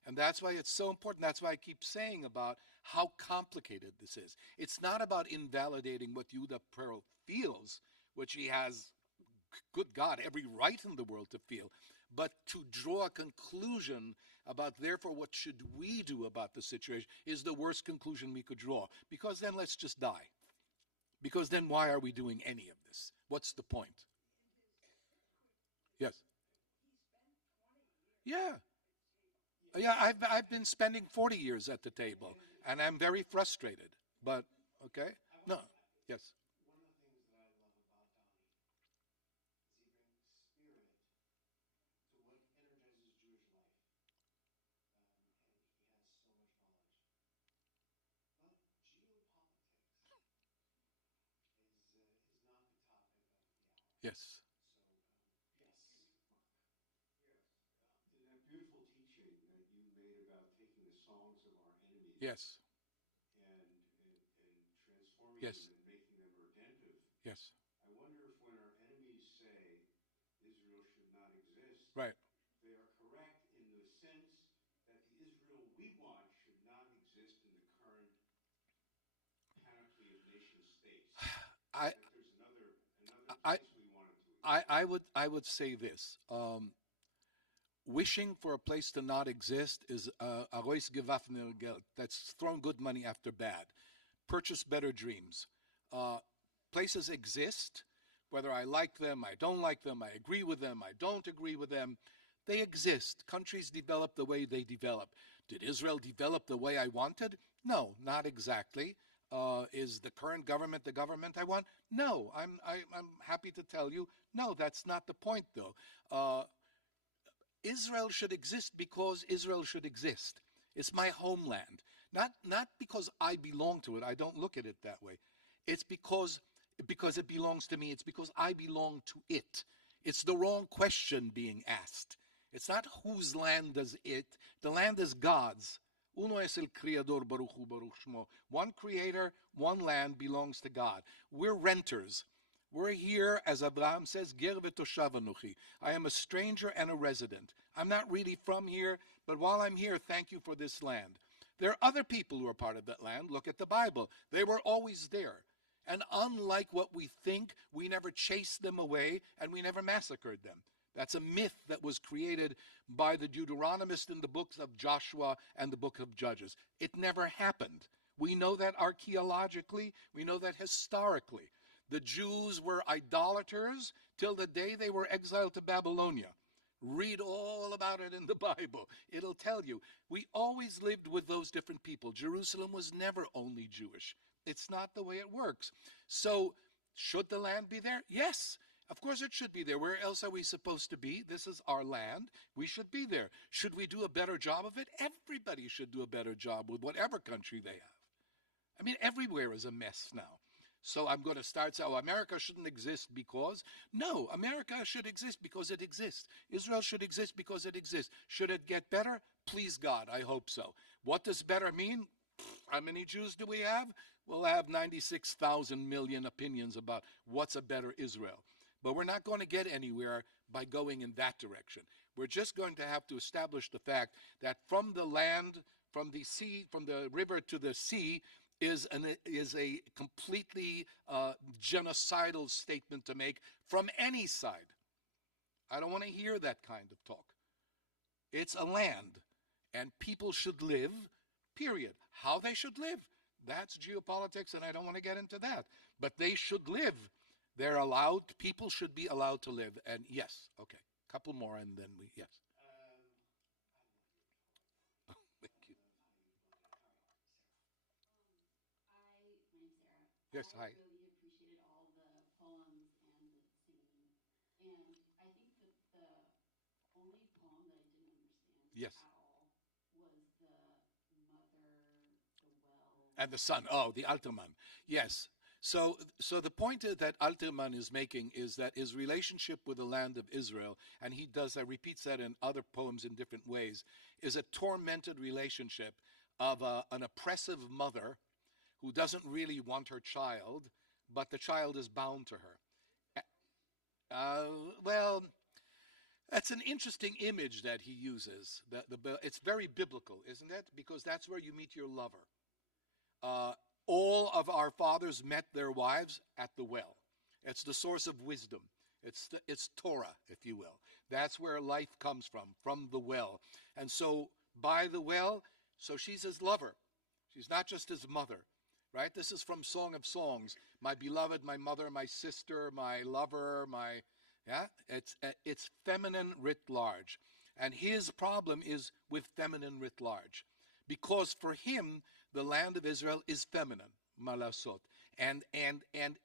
And that's why it's so important. That's why I keep saying about how complicated this is. It's not about invalidating what Yehuda Perel feels, which he has, good God, every right in the world to feel, but to draw a conclusion about, therefore, what should we do about the situation is the worst conclusion we could draw. Because then let's just die. Because then why are we doing any of this? What's the point? Yes. Yeah. Yeah, I've been spending 40 years at the table, and I'm very frustrated. But, okay? No. Yes. One of the things that I love about Donnie is he brings spirit to what energizes Jewish life. And he has so much knowledge. But geopolitics is not the topic of the hour. Yes. So, yes. In that beautiful teaching that you made about taking the songs of our enemies Yes. and transforming Yes. them and making them redemptive, Yes. I wonder if when our enemies say Israel should not exist, Right. they are correct in the sense that the Israel we want should not exist in the current panoply of nation states. I, That there's another I, place we want it to exist. I would say this. Wishing for a place to not exist is arois gewaffneter Geld. That's throwing good money after bad. Purchase better dreams. Places exist, whether I like them, I don't like them, I agree with them, I don't agree with them. They exist. Countries develop the way they develop. Did Israel develop the way I wanted? No, not exactly. Is the current government the government I want? No, I'm happy to tell you, no, that's not the point, though. Israel should exist because Israel should exist. It's my homeland. Not because I belong to it. I don't look at it that way. It's because it belongs to me. It's because I belong to it. It's the wrong question being asked. It's not whose land does it. The land is God's. Uno es el Creador, Baruch Hu, Baruch Shmo. One creator, one land belongs to God. We're renters. We're here, as Abraham says, Ger v'toshav anuchi. I am a stranger and a resident. I'm not really from here, but while I'm here, thank you for this land. There are other people who are part of that land. Look at the Bible. They were always there. And unlike what we think, we never chased them away and we never massacred them. That's a myth that was created by the Deuteronomists in the books of Joshua and the book of Judges. It never happened. We know that archaeologically. We know that historically. The Jews were idolaters till the day they were exiled to Babylonia. Read all about it in the Bible. It'll tell you. We always lived with those different people. Jerusalem was never only Jewish. It's not the way it works. So, should the land be there? Yes. Of course it should be there. Where else are we supposed to be? This is our land. We should be there. Should we do a better job of it? Everybody should do a better job with whatever country they have. I mean, everywhere is a mess now. So I'm going to start saying, oh, America shouldn't exist because. No, America should exist because it exists. Israel should exist because it exists. Should it get better? Please God, I hope so. What does better mean? How many Jews do we have? We'll have 96,000 million opinions about what's a better Israel. But we're not going to get anywhere by going in that direction. We're just going to have to establish the fact that from the land, from the sea, from the river to the sea, is a completely genocidal statement to make from any side. I don't want to hear that kind of talk. It's a land, and people should live, period. How they should live, that's geopolitics, and I don't want to get into that. But they should live. They're allowed, people should be allowed to live. And yes, okay, couple more, and then yes. Thank you. Yes, hi. I really appreciated all the poems and the singing. And I think that the only poem that I didn't understand Yes. at all was the mother, the well. And the son, oh, the Alterman. Yes. So the point that Alterman is making is that his relationship with the land of Israel, and he repeats that in other poems in different ways, is a tormented relationship of an oppressive mother who doesn't really want her child, but the child is bound to her. Well, that's an interesting image that he uses. It's very biblical, isn't it? Because that's where you meet your lover. Uh, all of our fathers met their wives at the well. It's the source of wisdom. It's Torah, if you will. That's where life comes from the well. And so by the well, so she's his lover. She's not just his mother, right? This is from Song of Songs. My beloved, my mother, my sister, my lover, my yeah. It's feminine writ large, and his problem is with feminine writ large, because for him the land of Israel is feminine, malasot, and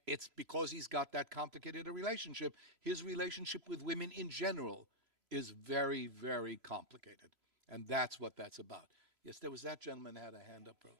it's because he's got that complicated a relationship. His relationship with women in general is very, very complicated, and that's what that's about. Yes, there was that gentleman had a hand up, bro.